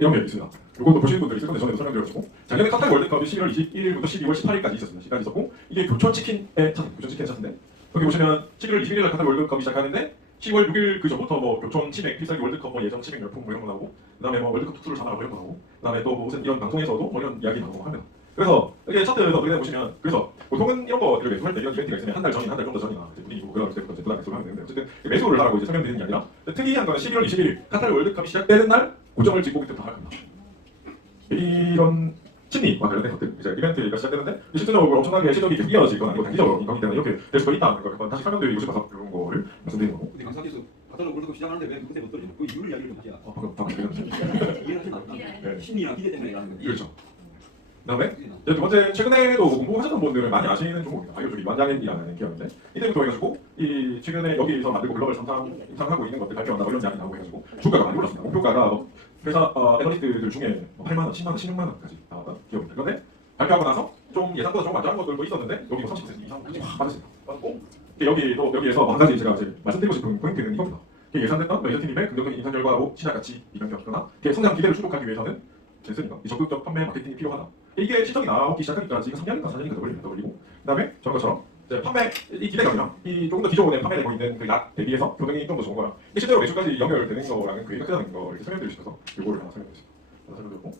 이런 게 있습니다. 이것도 보시는 분들이 있을 건데 전에도 설명드렸고 작년에 카타르 월드컵이 11월 21일부터 12월 18일까지 있었습니다. 시간이 있었고 이게 교촌치킨의 차트, 교촌치킨의 차트인데 여기 보시면 11월 21일 날 카타르 월드컵이 시작하는데 10월 6일 그 전부터 뭐 교촌 치맥, 필살기 월드컵 뭐 예정 치맥 열풍 뭐 이런 거 나오고 그다음에 뭐 월드컵 투수를 잡아라 뭐 이런 거 나오고 그다음에 또 무슨 이런 방송에서도 뭐 이런 이야기 나오고 합니다. 그래서 이게 차트에서 어떻게 보시면 그래서 보통은 이런 거들을 매수할 때 이런 이벤트가 있으면 한 달 전이나 한 달 정도 전이나 분위기고 그럴 때부터 이제 부담 매수를 하면 되는데 어쨌든 매수를 하라고 이제 설명드리는 게 아니라 특이한 거는 11월 21일 카타르 월드컵이 시작되는 날 고정을 찍고 그때부터 하랍니다. 이런 심리와 관련된 것들 이제 이벤트가 시작되는데 실질적으로 엄청나게 실적이 계속 이어질 건 아니고 단기적으로 거기 때문에 이렇게 될 수도 있다는 걸 한번 다시 설명드리고 싶어서 이런 거를 말씀드리는 거고. 근데 강사께서 카타르 월드컵 시작하는데 왜 그때 못 떨어지냐? 그 이유를 이야기를 좀 하셔야. 방금 이해를 하지 말까? 네. 심리랑 기대 때문에 일하는 거지. 그렇죠. 그다음에 이제 두 번째 최근에도 공부하셨던 분들은 많이 아시는 종목입니다. 바이오주기 완장엔이라는 기업인데 이때부터 해가지고 이 최근에 여기서 만들고 글로벌 상상하고 있는 것들 발표한다고 이런 이야기 나오고 해가지고 주가가 많이 올랐습니다. 목표가가 회사 애널리스트들 중에 8만 원, 10만 원, 16만 원까지 나왔던 기업입니다. 그런데 발표하고 나서 좀 예상보다 조금 안 좋은 것들도 있었는데 여기 30% 이상 확 빠졌습니다. 빠졌고 여기에서 한 가지 제가 이제 말씀드리고 싶은 포인트는 이겁니다. 예상됐던 매니저팀의 긍정적인 인상 결과로 시장가치 이변경거나 성장 기대를 충족하기 위해서는 됐으니까 이 적극적 판매 마케팅이 필요하다. 이게 실적이 나오기 시작하니까 지금 3년인가 4년인가 더 걸리고 그다음에 저런 것처럼 이제 판매 이 기대감이랑 이 조금 더 기존에 판매되고 있는 그 약 대비해서 교정이 좀 더 좋은 거랑 이게 실제로 매출까지 연결되는 거랑은 그 얘기가 크다는 거 이렇게 설명드리고 싶어서 이거를 하나 설명드렸고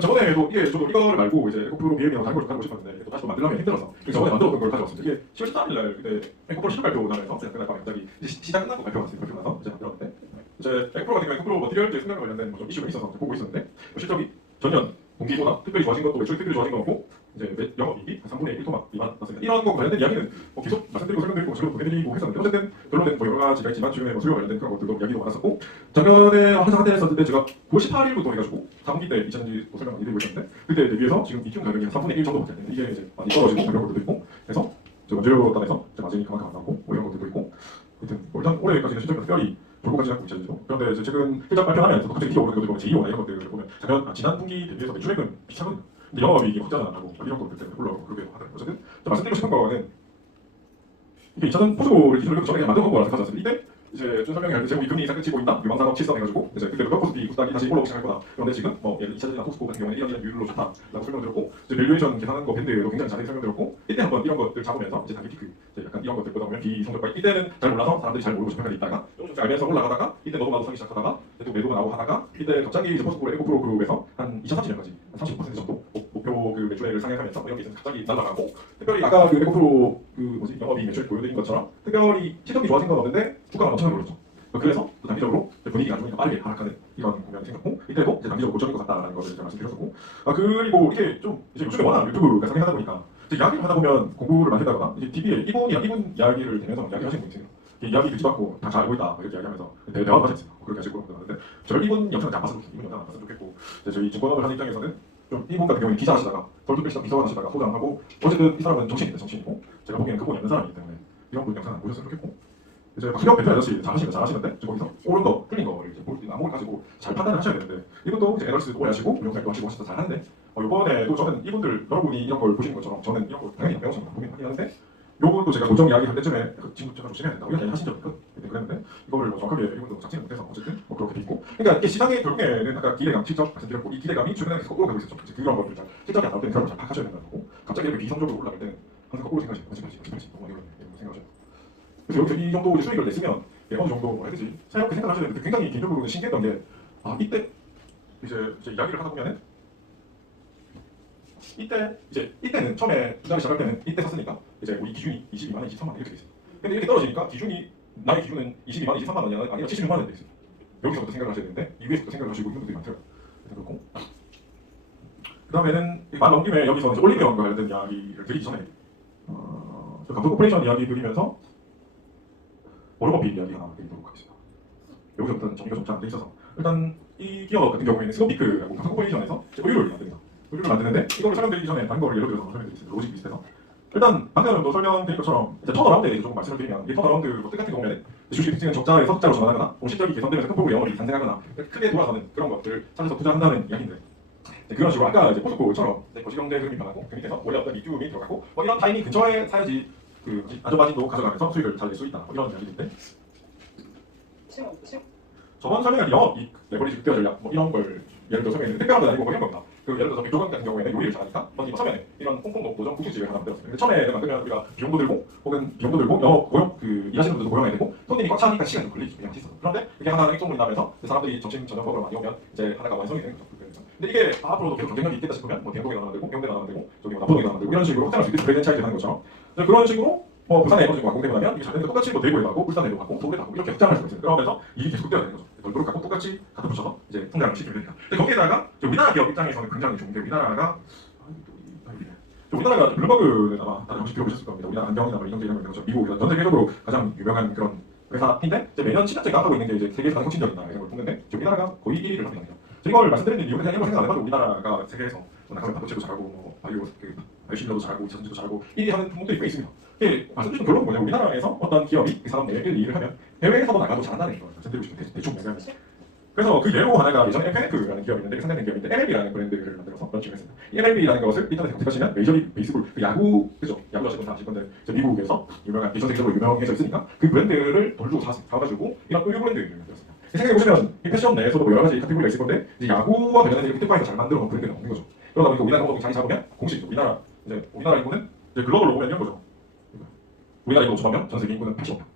저번에도 이게 저도 이거를 말고 이제 에코프로 BM이랑 다른 걸 가지고 싶었는데 또 다시 또 만들려면 힘들어서 저번에 만들었던 걸 가져왔습니다. 이게 10월 13일 날 그때 에코프로 시즌 발표 나면서 그날 밤에 갑자기 시장 끝나고 발표가 났어요. 발표 나서 이제 만들었는데 이제 에코프로 같은 경우에 에코프로 머티리얼 생산 관련된 좀 이슈가 있어서 보고 있었는데 실적이 전년 동기보다 특별히 좋아진 것도 매출이 특별히 좋아진 거고 이제 영업이익이 3분의 1 토막 미만 났습니다. 이런 거 관련된 이야기는 뭐 계속 말씀드리고 설명드리고 저도 보내드리고 했었는데 어쨌든 결론은 뭐 여러 가지가 있지만 최근에 뭐 수요 관련된 그런 것들도 이야기도 많았었고 작년에 항상 한때 했었을 때 제가 9월 18일부터 해가지고 4분기 때 2000지 설명 많이 드리고 있었는데 그때 대비해서 지금 이중 가격이 한 3분의 1 정도밖에 안 되는데 이게 이제 많이 떨어지고 이런 것들도 있고 그래서 원재료단에서 마진이 그만큼 안 나오고 뭐 이런 것들도 있고 하여튼 뭐 일단 올해까지는 실적이 특별히 좋을 것까지는 않고 있죠. 그런데 이제 최근 실적 발표하면서 갑자기 기어오는 것들 보면 제2호나 이런 것들을 보면 지난 분기 대비해서 매출액은 비슷하거든요. 근데 영업이익이 확자는 안 나고 이런 것들 때문에 올라오고 그렇게 하더라고요. 어쨌든 말씀드리고 싶은 거는 이게 2000년 포스코를 기술을 전에 만든 거라고 생각하셨어요. 이때 이제 준 설명이 할 때 제목이 금리 이상 끝이고 있다. 유망산업 실성 해가지고 이제 그때부터 코스피 구단이 다시 올라오기 시작할 거다. 그런데 지금 뭐 예를 2차전이나 포스코 같은 경우는 이런 비율로 좋다라고 설명드렸고 이제 밸류에이션 계산하는 거 밴드에도 굉장히 자세히 설명드렸고 이때 한번 이런 것들 잡으면서 이제 단기 피크 이제 약간 이런 것들 보다 보면 비성적과 이때는 잘 몰라서 사람들이 잘 모르고 접근하게 있다가 조금씩 알면서 올라가다가 이때 너도 나도 사기 시작하다가 또 매도가 나오고 하다가 이때 갑자기 이제 포스코 에코프로 그룹에서 한 2030년까지 한 30% 정도 목표 그 매출액을 상향하면서 뭐 이런 게 갑자기 날아가고 특별히 아까 그 에코프로 그 뭐지 영업이익 매출 보여드린 것처럼 특별히 실적이 좋아진 건 없는데 주가가 엄청나게 올랐죠. 그래서 또 단기적으로 분위기가 좀 빠르게 하락하는 이런 국면이 생겼고 이때도 이제 단기적으로 고점인 것 같다라는 것을 제가 말씀드렸었고 그리고 이게 좀 이제 요즘에 워낙 유튜브가 상행하다 보니까 이제 이야기를 하다 보면 공부를 많이 했다거나 이제 TV에 이분 이야기를 대면서 이야기하시는 분이 있어요. 이야기 듣지 않고 다 잘 알고 있다 이렇게 이야기하면서 대화를 하셨어요. 그렇게 하시고 그러는데 저를 이분 영상을 안 봤으면 이분 영상 안 봤으면 좋겠고 이제 저희 증권업을 하는 입장에서는 좀 이분 같은 경우는 기자 하시다가 서울특별시장 비서관 하시다가 소장하고 어쨌든 이 사람은 정치인이고 제가 보기에는 그분이 없는 사람이기 때문에 이런 분 영상 안 보셨으면 좋겠고 이제 박수경 대표 아저씨 잘하시는데 거기서 옳은 거 틀린 거를 이제 안목을 가지고 잘 판단을 하셔야 되는데 이분도 이제 애널리스트 오래 하시고 운영자도 하시고 하셔서 잘하는데 이번에도 저는 이분들 여러분이 이런 걸 보시는 것처럼 저는 이런 걸 당연히 안 배웠습니다. 보긴 하긴 하는데 요것도 제가 고정 이야기 할 때쯤에 지금 제가 조심해야 된다고 이런 이야기 하신 적이 있거든요. 그랬는데 이거를 뭐 정확하게 이분도 작성을 못해서 어쨌든 뭐 그렇게 돼 있고 그러니까 이게 시장의 결국에는 아까 기대감 실적 말씀드렸고 이 기대감이 최근에 계속 오르고 있었죠. 그런 것들 잘 실적이 안 나올 때는 그런 걸 잘 파악하셔야 된다는 거고 갑자기 이렇게 비성적으로 올라갈 때는 항상 거꾸로 생각하시고 뭐 이런 생각하셔야 돼요. 그래서 여기서 이 정도 이제 수익을 냈으면 어느 정도 뭐 해야지 새롭게 생각하셔야 되는데 굉장히 개인적으로는 신기했던 게 이때 이제 이야기를 하다 보면은 이때는 처음에 투자를 시작할 때는 이때 샀으니까 이제 우리 기준이 22만 원, 23만 원 이렇게 돼 있어요. 근데 이렇게 떨어지니까 나의 기준은 22만 원, 23만 원이 아니라 76만 원이 돼 있어요. 여기서부터 생각을 하셔야 되는데 이 위에서부터 생각을 하시고 있는 분들이 많더라고요. 그렇고 그 다음에는 말 넘김에 여기서 이제 올리브영과 관련된 이야기를 드리기 전에 저 감독 오퍼레이션 이야기 드리면서 워런버핏 이야기 하나 드리도록 하겠습니다. 여기서부터는 정리가 좀 잘 안 돼 있어서 일단 이 기업 같은 경우에는 스노피크라고 감독 오퍼레이션에서 의류를 만듭니다. 의류를 만드는데 이거를 설명드리기 전에 다른 거를 예를 들어서 설명드리겠습니다. 로직 비슷해서 일단 방금도 설명드린 것처럼 이제 턴어라운드에 대해서 조금 말씀을 드리면 이 턴어라운드 뜻 같은 경우에는 주식 특징은 적자에서 흑자로 전환하거나 실적이 개선되면서 큰 폭으로 영업이 상승하거나 크게 돌아서는 그런 것들을 찾아서 투자한다는 이야기인데 그런 식으로 아까 이제 포스코처럼 거시경제 흐름이 변하고 그 밑에서 원래 어떤 리튬이 들어가고 이런 타이밍 근처에 사야지 그 안전마진도 가져가면서 수익을 잘 낼 수 있다 이런 이야기인데 저번 설명한 영업이익 레버리지 극대화 전략 뭐 이런 걸 예를 들어 서면에 특별한 건 아니고 뭐 이런 겁니다. 그 예를 들어서 백종원 같은 경우에는 요리를 잘하니까 어디 서면에 이런 홍콩 노점 국수집을 하나 만들었어요. 근데 처음에 만들면 우리가 비용도 들고 혹은 비용도 들고 영어 고용 그 일하시는 분들도 고용해야 되고 손님이 꽉 차니까 시간이 좀 걸리죠. 그냥 있어서. 그런데 이게 하나는 액정물이 나면서 사람들이 점심 저녁 먹으러 많이 오면 이제 하나가 완성이 되는 거죠. 근데 이게 앞으로도 계속 경쟁력이 있겠다 싶으면 뭐 대동에 하나 만들고 경대에 하나 만들고 저기 뭐 나포동에 하나 만들고 이런 식으로 확장할 수 있게 프랜차이즈 하는 것처럼 그런 식으로 뭐 부산에 에너지가 완공되고 나면 이게 잘 되는 게 똑같이 뭐 대구에 가고 울산에도 가고 서울에 가고 이렇게 확장할 수가 있어요. 그러면서 이게 계속 극대화되는 거죠. 넓도록 갖고 똑같이 갖다 붙여서 이제 성장을 시키면 되니까. 근데 거기에다가 우리나라 기업 입장에서는 굉장히 좋은 게 우리나라가 우리나라가 블룸버그는 아마 다들 혹시 들어보셨을 겁니다. 우리나라 안경이나 뭐 이정재 이런 것처럼 미국 전 세계적으로 가장 유명한 그런 회사인데 이제 매년 10년째가 하고 있는 게 이제 세계에서 가장 혁신적이다 이런 걸 보는데 우리나라가 거의 1위를 하고 있습니다. 이걸 말씀드리는 이유는 그냥 이런 생각 안 해봐도 우리나라가 세계에서 나가면 반도체도 잘하고 뭐 바이오 바이오시밀러도 잘하고 자동차도 잘하고 1위 하는 품목들이 꽤 있습니다. 말씀드린 결론은 뭐냐면 우리나라에서 어떤 기업이 그 사람 내에 일을 하면 해외에서도 나가도 잘한다는 걸 말씀드리고 싶은 대충 얘기하면 그래서 그 예로 하나가 예전에 FNF라는 기업이 있는데 상장된 기업인데 MLB라는 브랜드를 만들어서 런칭을 했습니다. 이 MLB라는 것을 인터넷에 검색하시면 메이저리그 베이스볼 그 야구 그죠? 야구 아시는 분 다 아실 건데 미국에서 유명한 전 세계적으로 유명해져 있으니까 그 브랜드를 돈 주고 사가지고 이런 의류 브랜드를 만들었습니다. 생각해 보시면 이 패션 내에서도 뭐 여러 가지 카테고리가 있을 건데 이제 야구와 관련해서 이렇게 특화해서 잘 만들어 놓은 브랜드가 없는 거죠. 그러다 보니까 우리나라 감독이 자리 잡으면 공식이죠. 우리나라 인구는 이제 글로벌 로그면 이런 거죠. 우리나라 인구 5천만 명, 전 세계 인구는 80만 명.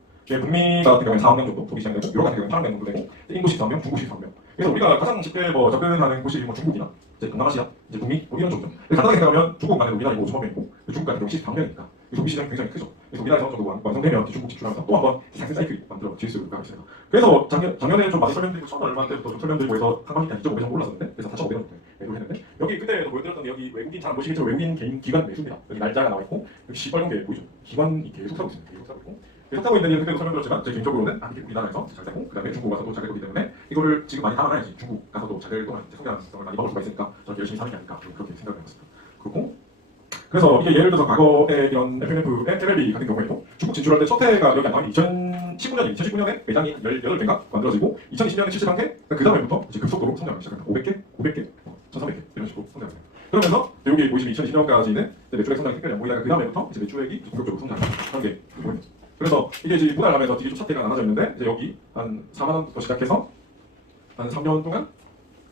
북미 같은 경우에 4억 명 정도 속이 시작되고 유럽 같은 경우는 8억 명 정도 되고 인도 13명, 중국 13명. 그래서 우리가 가장 쉽게 뭐 접근하는 곳이 뭐 중국이나 이제 동남아시아, 이제 북미 뭐 이런 쪽이죠. 간단하게 생각하면 중국만 해도 우리나라 인구 5천만 명이고 중국 같은 경우 13명이니까 소비 시장이 굉장히 크죠. 그래서 우리나라에서 어느 정도 완성되면 중국 진출하면서 또 한번 상승 사이클이 만들어질 수가 있습니다. 그래서 작년에 좀 많이 설명드리고 처음 얼마 때부터 좀 설명드리고 해서 상반기 한 2.5배 정도 올랐었는데 그래서 4,500원 매도했는데 여기 그때도 보여드렸던 게 여기 외국인 잘 안 보시겠지만 외국인 개인 기관 매수입니다. 여기 날짜가 나와 있고 여기 시뻘건 게 보이죠. 기관이 계속 사고 있습니다. 계속 사고 있고 계속 사고 있는 이유는 그때도 설명드렸지만 제 개인적으로는 이게 우리나라에서 잘 되고 그다음에 중국 가서도 잘 되기 때문에 이거를 지금 많이 담아놔야지 중국 가서도 잘 되고 성장성을 많이 먹을 수가 있으니까 저렇게 열심히 사는 게 아닐까 그렇게 생각을 해봤습니다. 그리고 그래서 이게 예를 들어서 과거에 이런 FNF, MLB 같은 경우에도 중국 진출할 때 첫 해가 여기 안 나와요. 2019년에 매장이 18개인가 만들어지고 2020년에 71개, 그 다음에부터 이제 급속도로 성장하기 시작합니다. 500개, 500개, 1,300개 이런 식으로 성장합니다. 그러면서 여기 보시면 2020년까지는 매출액 성장이 특별히 안 보이다가 그 다음에부터 이제 매출액이 본격적으로 성장하는 게 보입니다. 그래서 이게 이제 분할을 하면서 뒤에 좀 차트가 나눠져 있는데 이제 여기 한 4만 원부터 시작해서 한 3년 동안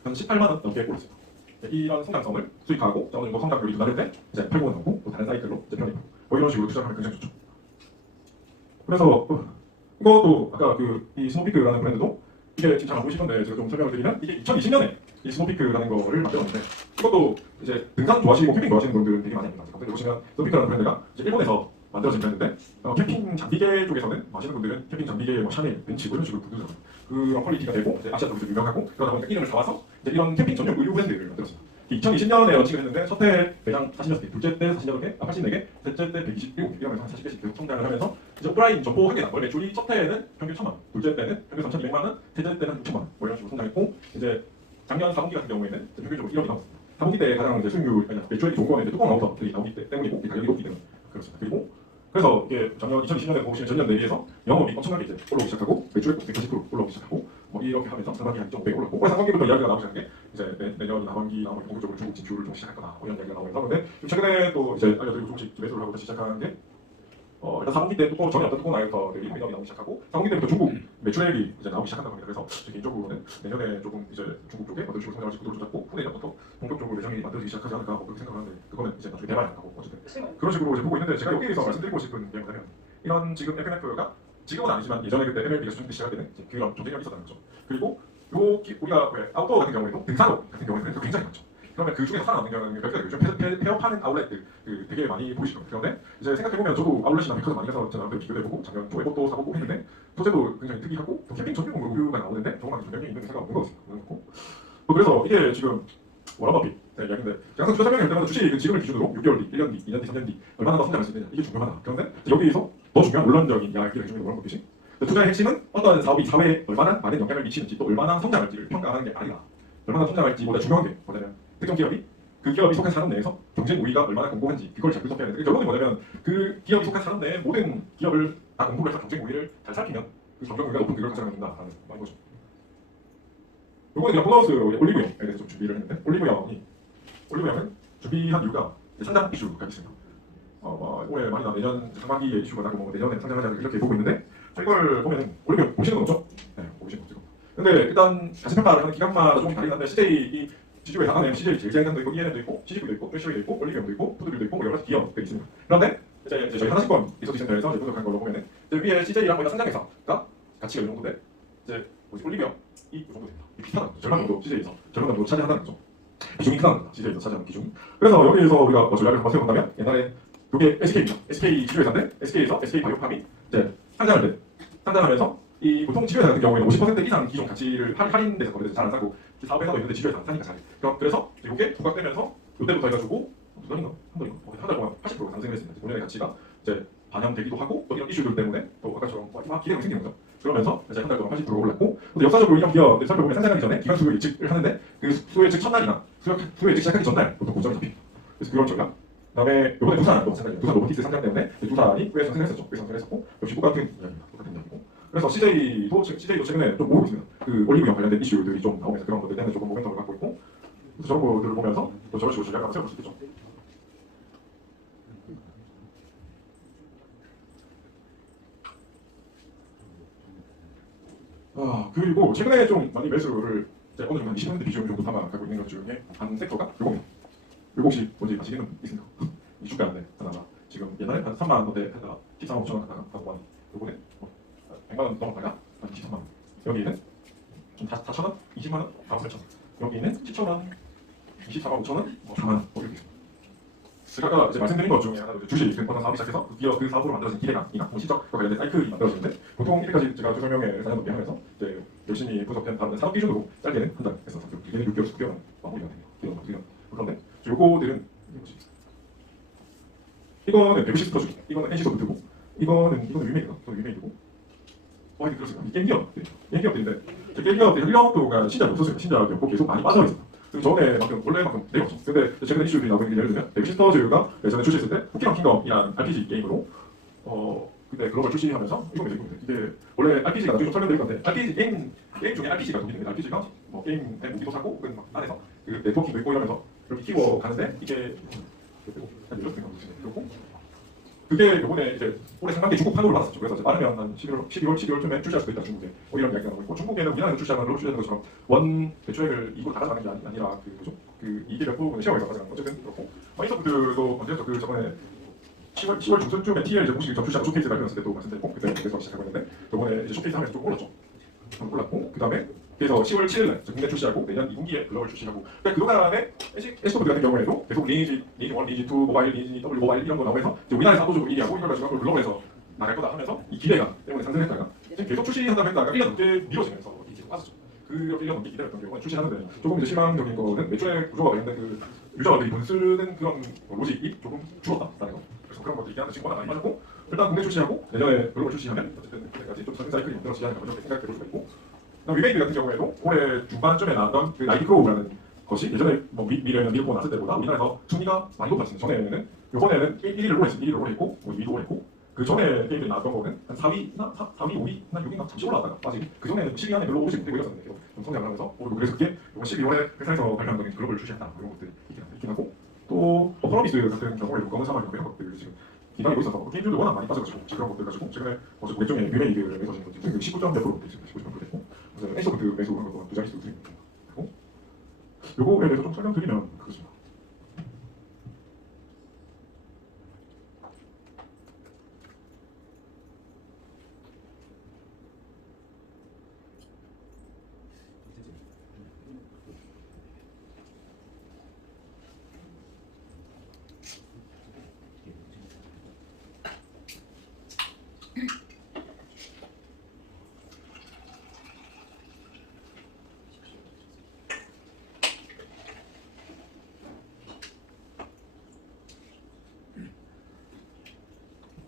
한 18만 원 넘게 올랐습니다. 이런 성장성을 수익하고 어느 정도 성장률이 두달일 때 이제 팔고 나오고 또 다른 사이클로 이제 편입하고 뭐 이런 식으로 투자하면 굉장히 좋죠. 그래서 이것도 아까 이 스노피크라는 브랜드도 이게 지금 잘 안 보이시던데 제가 좀 설명을 드리면 이게 2020년에 이 스노피크라는 거를 만들었는데 이것도 이제 등산 좋아하시고 캠핑 좋아하시는 분들은 되게 많이 합니다. 근데 보시면 스노피크라는 브랜드가 이제 일본에서 만들어진 브랜드인데 캠핑 장비계 쪽에서는 아시는 분들은 캠핑 장비계 뭐 샤넬, 벤츠 뭐 이런 식으로 부르잖아요. 그런 퀄리티가 되고 이제 아시아 쪽에서 유명하고 그러다 보니까 이름을 잡아서 이제 이런 캠핑 전용 의류 브랜드를 만들었습니다. 2020년에 런칭을 했는데 첫 해 매장 46개, 둘째 때 48개, 84개, 셋째 때 127개 이러면서 한 40개씩 계속 성장을 하면서 이제 오프라인 점포 한 개당 월 매출이 첫 해에는 평균 1,000만 원, 둘째 때는 평균 3,200만 원, 셋째 때는 6,000만 원 뭐 이런 식으로 성장했고 이제 작년 4분기 같은 경우에는 평균적으로 1억이 나왔습니다. 4분기 때 가장 이제 수익률, 매출액이 좋은 거는 뚜껑 아웃터들이 나오기 때문이고 가격이 높기 때문에 그렇습니다. 그리고 그래서 이게 작년 2020년에 보시면 전년 대비해서 영업이 엄청나게 이제 올라오기 시작하고 매출액도 140% 올라오기 시작하고 뭐 이렇게 하면서 상반기 한 2.5배 올랐고 올해 상반기부터 이야기가 나오기 시작한 게 이제 내년 하반기 나오면 본격적으로 중국 진출을 좀 시작할 거다 이런 이야기가 나오면서 근데 최근에 또 이제 알려드리고 조금씩 매수를 하고 시작하는 게 일단 4분기 때 뚜껑 전에 없던 뚜껑 라이터들이 매력이 나오기 시작하고 4분기 때부터 중국 매출액이 이제 나오기 시작한다고 합니다. 그래서 개인적으로는 내년에 조금 이제 중국 쪽에 어떤 식으로 성장할지 구도를 잡고 후내년부터 본격적으로 매장이 만들어지기 시작하지 않을까 뭐 그렇게 생각을 하는데 그거는 이제 나중에 대만이 안 가고 어쨌든 그런 식으로 이제 보고 있는데 제가 여기에서 말씀드리고 싶은 게 뭐냐면 이런 지금 FNF가 지금은 아니지만 예전에 그때 MLB가 수준때 시작할 때는 그런 경쟁력이 있었다는 거죠. 그리고 우리가 왜 아웃도어 같은 경우에도 등산로 같은 경우에는 굉장히 많죠. 그러면 그 중에서 살아남는 경우는 몇 개가 되죠. 폐업하는 아울렛들 되게 많이 보이시죠. 그런데 이제 생각해보면 저도 아울렛이나 백화점 많이 가서 나름대로 비교해보고 작년 초에 옷도 사보고 했는데 소재도 굉장히 특이하고 또 캠핑 전용 의류가 나오는데 조그만 전략이 있는 회사가 없는 것 같습니다. 그래서 이게 지금 워런 버핏 이야기인데 항상 투자 설명할 때마다 주식은 지금을 기준으로 6개월 뒤, 1년 뒤, 2년 뒤, 3년 뒤 얼마나 더 성장할 수 있느냐 이게 중요하다. 그런데 여기에서 더 중요한 원론적인 이야기를 해주는 워런 버핏이 투자의 핵심은 어떤 사업이 사회에 얼마나 많은 영향을 미치는지 또 얼마나 성장할지를 평가하는 게 아니라 얼마나 성장할지보다 중요한 게 뭐냐면 특정 기업이 그 기업이 속한 산업 내에서 경쟁 우위가 얼마나 공고한지 그걸 잘 분석해야 되는데 결론이 뭐냐면 그 기업이 속한 산업 내의 모든 기업을 다 공부를 해서 경쟁 우위를 잘 살피면 그 경쟁 우위가 높은 그걸 가져가야 된다라는 거죠. 이번에 그냥 보너스 올리브영에 대해서 좀 준비를 했는데 올리브영은 준비한 이유가 상장 이슈가 있습니다. 올해 많이 내년 상반기에 이슈가 나고 뭐 내년에 상장하자 이렇게 보고 있는데 이걸 보면은 올리브영 보시는 거 없죠? 네, 보시는 거죠. 근데 일단 자체 평가를 하는 기간마다 조금 다르긴 한데 CJ 이 지주에 상하면 CJ 제일 제한도 있고 ENM도 있고 CGV도 있고 래시오도 있고 올리비움도 있고 푸드빌도 있고 뭐 여러 가지 기업들이 있습니다. 그런데 이제 저희 하나씩권 리서치 센터에서 이제 분석한 걸로 보면은 이제 위에 CJ랑 거의 다 상장회사가 가치가 이 정도인데 이제 올리비움 이 정도 됩니다. 이 비슷하다. 절반 정도 CJ에서 절반 정도 차지한다는 거죠. 비중이 크다는 겁니다. CJ에서 차지하는 비중. 그래서 여기에서 우리가 뭐 전략을 한번 세워본다면 옛날에 이게 SK입니다. SK 지주회사인데 SK에서 SK 바이오팜이 이제 상장하면서 이 보통 지주회사 같은 경우에는 50% 이상 기존 가치를 할인돼서 거래돼서 잘안 사고 사업회사도 있는데 지주회사 사니까 잘해. 그래서 이게 부각되면서 이때부터 해가지고 두 달인가 한 달 동안 80% 상승을 했습니다. 본연의 가치가 이제 반영되기도 하고 또 이런 이슈들 때문에 또 아까처럼 막 기대가 생기는 거죠. 그러면서 이제 한 달 동안 80% 올랐고 또 역사적으로 이런 기업들 살펴보면 상장하기 전에 기간 수요 예측을 하는데 그 수요 예측 첫날이나 수요 예측 시작하기 전날 보통 고점이 잡힙니다. 그래서 그걸 저희가 그다음에 이번에 두산도 마찬가지예요. 두산 로보틱스 상장 때문에 두산이 꽤 상승했었죠. 꽤 상승했었고 역시 똑같은 이야기입니다. 똑같은 이야기고. 그래서 CJ도 최근에 좀 오르고 있습니다. 그 올리브영 관련된 이슈들이 좀 나오면서 그런 것들 때문에 조금 모멘텀을 갖고 있고 그래서 저런 것들을 보면서 또 저런 식으로 전략을 세워볼 수 있겠죠. 그리고 최근에 좀 많이 매수를 이제 어느 정도 한 20% 비중 정도 담아가고 있는 것 중에 한 섹터가 요겁니다. 요거 혹시 뭔지 아시겠는 분 있습니까? 이 주가인데 하나가 지금 옛날에 한 3만 원대 하다가 13만 5천 원 하다가 하고 요번에 100만 원 넘었다가 한 23만 원. 여기는 좀 4천 원, 20만 원, 4만 8천 원. 여기는 10천 원, 24만 5천 원, 4만 원 이렇게 있습니다. 제가 아까 이제 말씀드린 것 중에 하나도 주식 증권 사업이 시작해서 기업 그 사업으로 만들어진 기대감이나 실적과 관련된 사이클이 만들어지는데 보통 이때까지 제가 조설명의 4년 넘게 하면서 이제 열심히 분석된 다른 산업 기준으로 짧게는 한 달 해서 6개월, 9개월 마무리가 됩니다. 그런데 요거들은 이거는 190% 중, 이거는 NC소프트고, 이거는 유메이드가, 유메이드고, 이게 그렇습니다. 게임 기업들인데, 게임 기업들이 1년 동안 신작이 없었어요. 신작이 없고 계속 많이 빠져 있었다. 전에만큼 원래만큼 내렸죠. 근데 최근에 이슈들이 나오는 게 예를 들면 백신터즈가 예전에 출시했을 때 쿠키랑 킹덤이라는 RPG 게임으로 근데 그런 걸 출시하면서 이겁니다. 이게 원래 RPG가 나중에 좀 설명드릴 건데 RPG 게임 중에 RPG가 독립니다. RPG가 뭐 게임의 무기도 사고 혹은 막 안에서 그 네트워킹도 있고 이러면서 이렇게 키워 가는데 이게 한 이렇게 그렇고 그게 이번에 이제 올해 상반기에 중국 판호를 받았었죠. 그래서 이제 빠르면 한 12월쯤에 출시할 수도 있다 중국에 이런 이야기가 나오고 있고 중국에는 우리나라에서 출시하는 걸로 출시하는 것처럼 원 대출액을 이익으로 다 가져가는 게 아니라 그 이게 몇 부분을 쉐어해서 가져가는 어쨌든 그렇고 마이크로소프트도 언제죠? 그 저번에 10월 중순쯤에 TL 이제 공식 출시하고 쇼케이스 발표했을 때도 말씀드렸고 그때 계속 시작하고 있는데 이번에 이제 쇼케이스 하면서 좀 올랐죠. 올랐고 그 다음에 그래서 10월 7일날 국내 출시하고 내년 2분기에 글로벌 출시하고 그러니까 그동안에 NC소프트 같은 경우에도 계속 리니지 1, 리니지 2, 모바일, 리니지 W 모바일 이런 거 나오면서 우리나라에서 압도적으로 1위하고 이걸 가지고 글로벌에서 나갈 거다 하면서 이 기대감 때문에 상승했다가 지금 계속 출시한다고 했다가 1년 넘게 미뤄지면서 계속 빠졌죠. 그 1년 넘게 기다렸던 경우는 출시하는데 조금 이제 실망적인 거는 매출의 구조가 관련된 그 유저들이 돈 쓰는 그런 로직이 조금 줄었다라는 거. 그래서 그런 것들이 하나씩 워낙 많이 빠졌고 일단 국내 출시하고 내년에 글로벌 출시하면 어쨌든 그때까지 좀 상승 사이클이 만들어지지 않을까 이렇게 생각해 볼 수가 있고 위메이드 같은 경우에도 올해 중반쯤에 나왔던 그 나이트 크로우라는 것이 예전에 뭐 미래나 미르고 나왔을 때보다 우리나라에서 순위가 많이 높았습니다. 전에는 이번에는 1위를 오래 했고 2위도 오래 했고 그 전에 게임들이 나왔던 거는 한 4위나 4위, 5위나 6위나 잠시 올라왔다가 빠지고 그 전에는 10위 안에 별로 오르지 못하고 이랬었는데 좀 성장을 하면서 그래서 그게 이번 12월에 회사에서 발표한 거는 글로벌 출시했다 이런 것들이 있긴 하고 또 어퍼러미스 같은 경우에도 검은 사막 이런 것들이 지금 기다리고 있어서 게임들도 워낙 많이 빠져가지고 그런 것들 가지고 최근에 맥종의 위메이드를 매수하신 분들이 19점 몇 프로 됐습니다. 19점 됐고 그래서 NC소프트 매수한 것도 두 자릿수 드립니다. 그리고 요거에 대해서 좀 설명드리면 그렇습니다.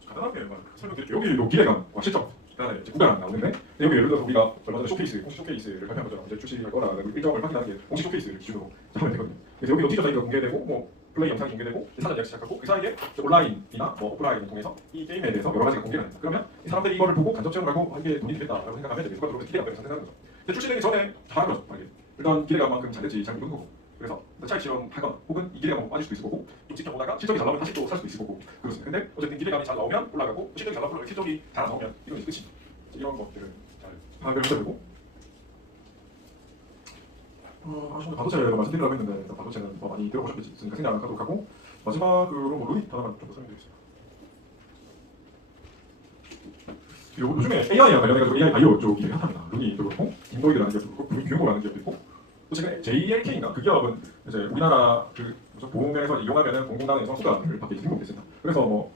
간단하게 설명드릴게요. 여기도 기대감과 실적 그다음에 이제 구간 나오는데 여기 예를 들어서 우리가 얼마 전에 쇼케이스, 공식 쇼케이스를 발표한 것처럼 이제 출시할 거라는 일정을 확인하는 게 공식 쇼케이스를 기준으로 하면 되거든요. 그래서 여기도 티저 사이트가 공개되고 뭐 플레이 영상이 공개되고 사전 예약 시작하고 그 사이에 온라인이나 뭐 오프라인을 통해서 이 게임에 대해서 여러 가지가 공개가 됩니다. 그러면 이 사람들이 이거를 보고 간접 체험을 하고 이게 돈이 되겠다라고 생각하면 이제 누가 들어오면 기대감이 상승하는 거죠. 근데 출시되기 전에 잘한 거죠. 일단 기대감만큼 잘 될지 잘 모르는 거고 그래서 차익 실험하거나 혹은 이 기대감으로 빠질 수도 있을 거고 좀 지켜보다가 실적이 잘 나오면 다시 또 살 수도 있을 거고 그렇습니다. 근데 어쨌든 기대감이 잘 나오면 올라가고 실적이 잘 나오면 실적이 잘 안 나오면 이건 이제 끝입니다. 이런 것들을 잘 파악을 해야 되고 오늘 반도체로 말씀드리려고 했는데 반도체는 더 많이 들어보셨겠으니까 생략하도록 하고 마지막으로 뭐 루닛 하나만 좀 더 설명드리겠습니다. 요즘에 AI와 관련해가지고 AI 바이오 쪽이 되게 핫합니다. 루닛도 그렇고 인보이드라는 기업도 그렇고 규모라는 기업도 있고 또 최근에 JLK인가 그 기업은 이제 우리나라 그 보험에서 이용하면은 공공단에서 수가를 받게 등록됐습니다. 그래서 뭐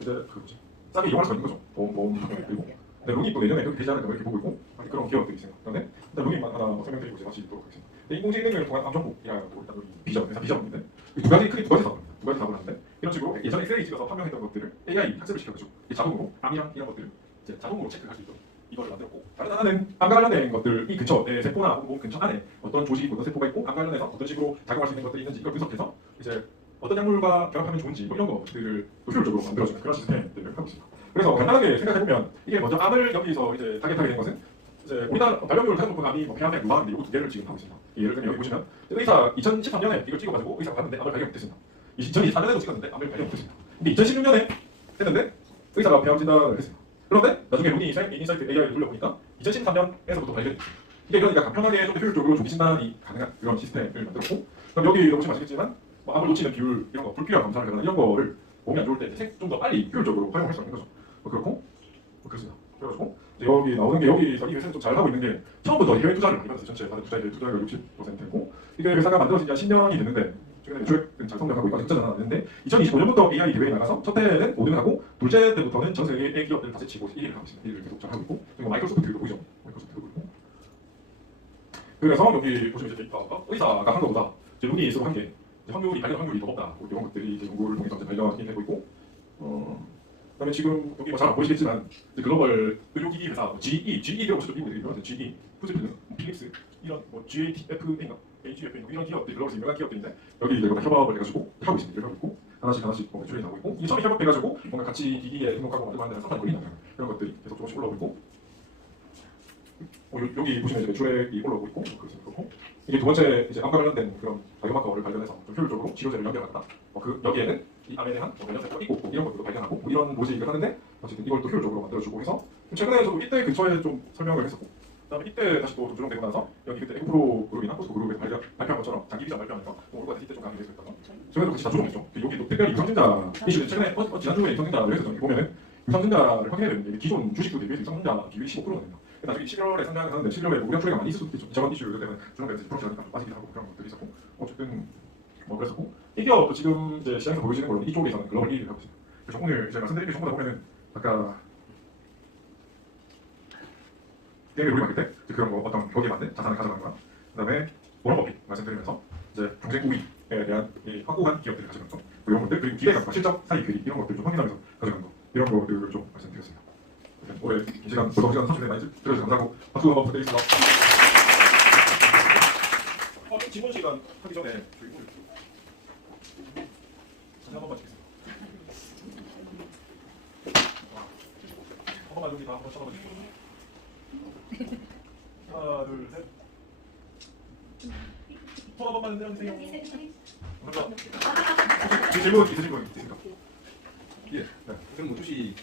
이제 그 뭐지 싸게 이용할 수 있는 거죠. 보험 그리고 근데 루닛도 내년에 그렇게 되지 않을까 이렇게 보고 있고 그런 기업들이 있습니다. 그런데 일단 루닛만 하나 설명드리고 이제 마치도록 하겠습니다. 인공지능을 통한 암정국이라고 일단 여기 비전, 회사 비전인데 두 가지 크게 두 가지 사업입니다. 두 가지 사업을 하는데 이런 식으로 예전에 엑셀에 찍어서 판명했던 것들을 AI 학습을 시켜가지고 자동으로 암이랑 이런 것들을 이제 자동으로 체크할 수 있도록 이걸 만들었고 다른 하나는 암과 관련된 것들 이 근처 세포나 혹은 근처 안에 어떤 조직이 어떤 세포가 있고 암과 관련해서 어떤 식으로 작용할 수 있는 것들이 있는지 이걸 분석해서 이제 어떤 약물과 결합하면 좋은지 뭐 이런 것들을 효율적으로 만들어주는 그런 시스템들을 하고 있습니다. 그래서 간단하게 생각해보면 이게 먼저 암을 여기서 이제 타겟하게 된 것은 이제 우리나라 발병률을 가장 높은 암이 뭐 폐암의 유방인데 이거 두 개를 지금 하고 있습니다. 예를 들면 여기 보시면 의사 2013년에 이걸 찍어가지고 의사가 봤는데 암을 발견 못했습니다. 2024년에도 찍었는데 암을 발견 못했습니다. 근데 2016년에 했는데 의사가 폐암 진단을 했습니다. 그런데 나중에 루닛의 인사이트 AI를 눌러보니까 2013년에서부터 발견이 됐습니다. 이게 그러니까 간편하게 좀 더 효율적으로 조기 진단이 가능한 그런 시스템을 만들었고 그럼 여기도 보시면 아시겠지만 뭐 암을 놓치는 비율 이런 거 불필요한 검사를 하거나 이런 거를 몸이 안 좋을 때 좀 더 빨리 효율적으로 활용할 수 있는 거죠. 뭐 그렇고 뭐 그렇습니다. 그래가지고 이제 여기 나오는 게 여기서 이 회사는 좀 잘 하고 있는 게 처음부터 해외 투자를 많이 받았어요. 전체 다른 투자율 60%고 이게 회사가 만들어진 지 한 10년이 됐는데 최근에 매출액은 잘 성장하고 있고 흑자는 하나 됐는데 2025년부터 AI 대회에 나가서 첫 해는 5등을 하고 둘째 때부터는 전 세계 기업들 다 제치고 1위를 하고 있습니다. 1위를 계속 잘 하고 있고 그리고 마이크로소프트도 보이죠. 마이크로소프트도 보이고 그래서 여기 보시면 이제 데이터가 의사가 한 것보다 이제 루닛으로 한 게 확률이 발견 확률이 더 높다 뭐 이런 것들이 이제 연구를 통해서 이제 발견이 되고 있고 그다음에 지금 여기 뭐 잘 안 보이시겠지만 글로벌 의료기기 회사 GE 들어보셨죠? 미국에 유명한 GE, 푸드필드, 필립스 이런 뭐 GATF인가 AGF 이런 기업들이 글로벌에서 유명한 기업들인데 여기 이제 협업을 해가지고 하고 있습니다. 하고 있고 하나씩 뭐 매출이 나오고 있고 이 처음에 협업해가지고 뭔가 같이 기기에 등록하고 만들고 하는 데는 상당히 걸리는 그런 것들이 계속 조금씩 올라오고 있고 여기 보시면 이제 매출액이 올라오고 있고 그렇고 이게 두 번째 이제 암과 관련된 그런 바이오마커를 발견해서 좀 효율적으로 치료제를 연결하겠다. 그 여기에는 이 암에 대한 면역세포가 있고 이런 것들도 발견하고 이런 로직을 하는데 어쨌든 이걸 또 효율적으로 만들어주고 해서 최근에 저도 이때 근처에 좀 설명을 했었고 그다음에 이때 다시 또 조정되고 나서 여기 그때 에코프로 그룹이나 포스코 그룹에 발표한 것처럼 장기 비전 발표하니까 올것 같아 이때 좀 강의가 있었다가 최근에도 같이 다 조정했죠. 여기 또 특별히 유상증자 이슈 최근에 지난주에 유상증자를 했었죠. 보면은 유상증자를 확인해야 되는데 기존 주식도 대비해서 유상증자 비율이 15%가 됩니다. 나중에 11월에 상장을 하는데 11월에 무량 초래가 많이 있을 수도 있죠. 저번 이슈 때문에 조정돼서 10%가 빠지기도 하고 그런 것들이 있었고 어쨌든 뭐 그랬었고 이 기업도 지금 이제 시장에서 보여지는 걸로 이쪽에서는 글로벌 1위를 하고 있습니다. 그래서 오늘 제가 말씀드린 게 전부 다 보면은 아까 게임을 우리 만들 때 그런 거 어떤 거기에 맞는 자산을 가져가는 거랑 그다음에 워런버핏 말씀드리면서 이제 경쟁 우위에 대한 이 확고한 기업들을 가져가는 거 이런 것들 그리고 기대감과 실적 사이 괴리 이런 것들 좀 확인하면서 가져가는 거 이런 것들을 좀 말씀드렸습니다. 올해 이 시간 벌써 시간 30분 많이 들어주셔서 감사하고 박수 한번 부탁드리겠습니다. 질문 시간 하기 전에 저희 오늘 사진 한 번만 찍겠습니다. 한 번만 여기 다 한번 쳐다봐 주시고 하나 둘 셋. 손 한 번만 내려주세요. 감사합니다. 질문 있으십니까? 예. 그럼 뭐 주식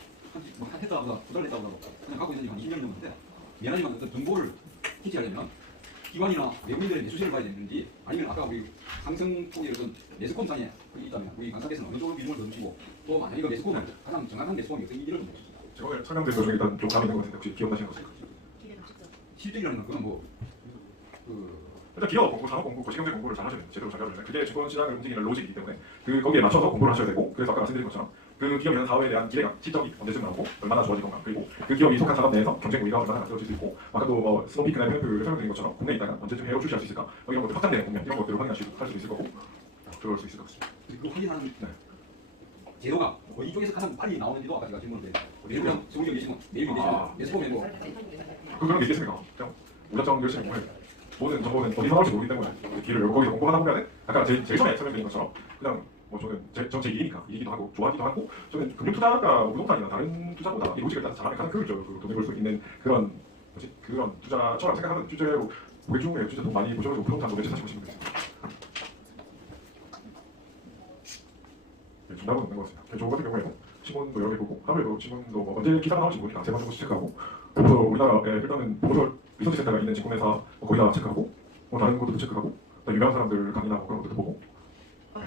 했다보다 두달했다보다 그냥 갖고 있는 지한 20년 넘었는데 미안하지만 어떤 정보를 캐치하려면 기관이나 외국인들의 매수세를 봐야 되는지 아니면 아까 우리 상승폭의 어떤 매수컴상에 있다면 우리 강사께서는 어느 쪽으로 비중을 더 두시고 또 만약 이거 매수kom은 가장 정확한 매수kom이 어떤지를 좀 보십시오. 제가 오늘 설명드린 것 중에 일단 좀 감이 있는 것 같은데 혹시 기억나시는 거 있을까요? 실적이라는 건 그건 일단 기업 공부, 산업 공부, 거시경제 공부를 잘 하셔야 돼요. 제대로 잘 하셔야 돼요. 그게 주권 시장을 움직이는 로직이기 때문에 거기에 맞춰서 공부를 하셔야 되고 그래서 아까 말씀드린 것처럼 그 기업이 하는 사업에 대한 기대감, 실적이 언제쯤 나오고 얼마나 좋아질 건가 그리고 그 기업이 속한 산업 내에서 경쟁 우위가 얼마나 만들어질 수 있고 아까 또 스노피크나 펜프를 설명드린 것처럼 국내에 있다가 언제쯤 해외로 출시할 수 있을까 이런 것들 확장되는 국면 이런 것들을 확인할 수도 있을 거고 그럴 수 있을 것 같습니다. 그 확인하는 제도가 이쪽에서 가장 빨리 나오는지도 아까 제가 질문을 내일 그냥 서울역 내시면 내일 내시면 매수kom에 뭐 그런 게 있겠습니까? 그냥 무작정 열심히 공부해 모든 정보는 어디서 나올지 모르기 때문에 길을 거기서 공부하다 보면은 아까 제일 처음에 설명드린 것처럼 그냥 뭐 저는 제 일이니까 일이기도 하고 좋아하기도 하고 저는 금융투자가 부동산이나 다른 투자보다 이 로직을 따라 잘하면 가장 효율적으로 돈을 벌 수 있는 그런 투자처럼 생각하는 주제로 고객 중에 주제 돈 많이 보셔가지고 부동산도 매체 사시고 싶으면 되겠습니다. 정답은 없는 것 같습니다. 저 같은 경우에는 신문도 여러 개 보고 하루에도 신문도 뭐 언제 기사가 나올지 모르니까 3번 정도 체크하고 보고서 우리나라에 일단은 보고서 리서치 센터가 있는 직군회사 거의 다 체크하고 뭐 다른 것도 체크하고 또 유명한 사람들 강의나 뭐 그런 것도 보고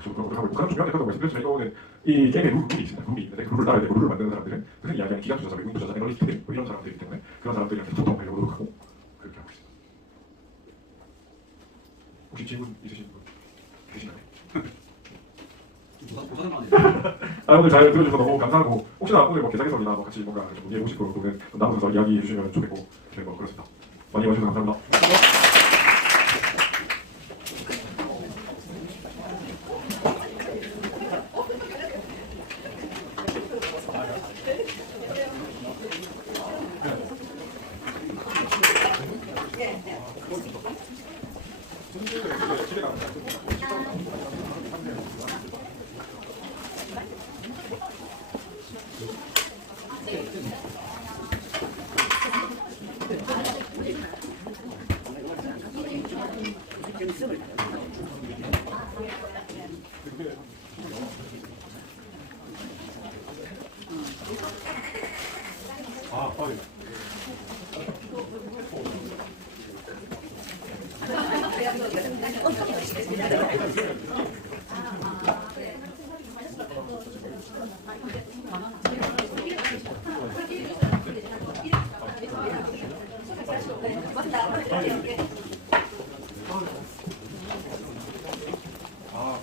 좀 그런 것도 하고 있고 가장 중요한 게 말씀드렸지만 이거는 이 게임의 룰이 있습니다. 룰이 있는데 그 룰을 따라야 되고 룰을 만드는 사람들은 흔히 이야기하는 기관 투자자, 외국 투자자, 애널리스트들 뭐 이런 사람들이기 때문에 그런 사람들이랑 소통하려고 노력하고 그렇게 하고 있습니다. 혹시 질문 있으신 분 계시나요? 오늘 잘 들어주셔서 너무 감사하고 혹시나 오늘 뭐 계좌개설이나 뭐 같이 뭔가 좀 이해해 보실 거 또는 나눠서 이야기해 주시면 좋겠고 뭐 그렇습니다. 많이 와주셔서 감사합니다. 아,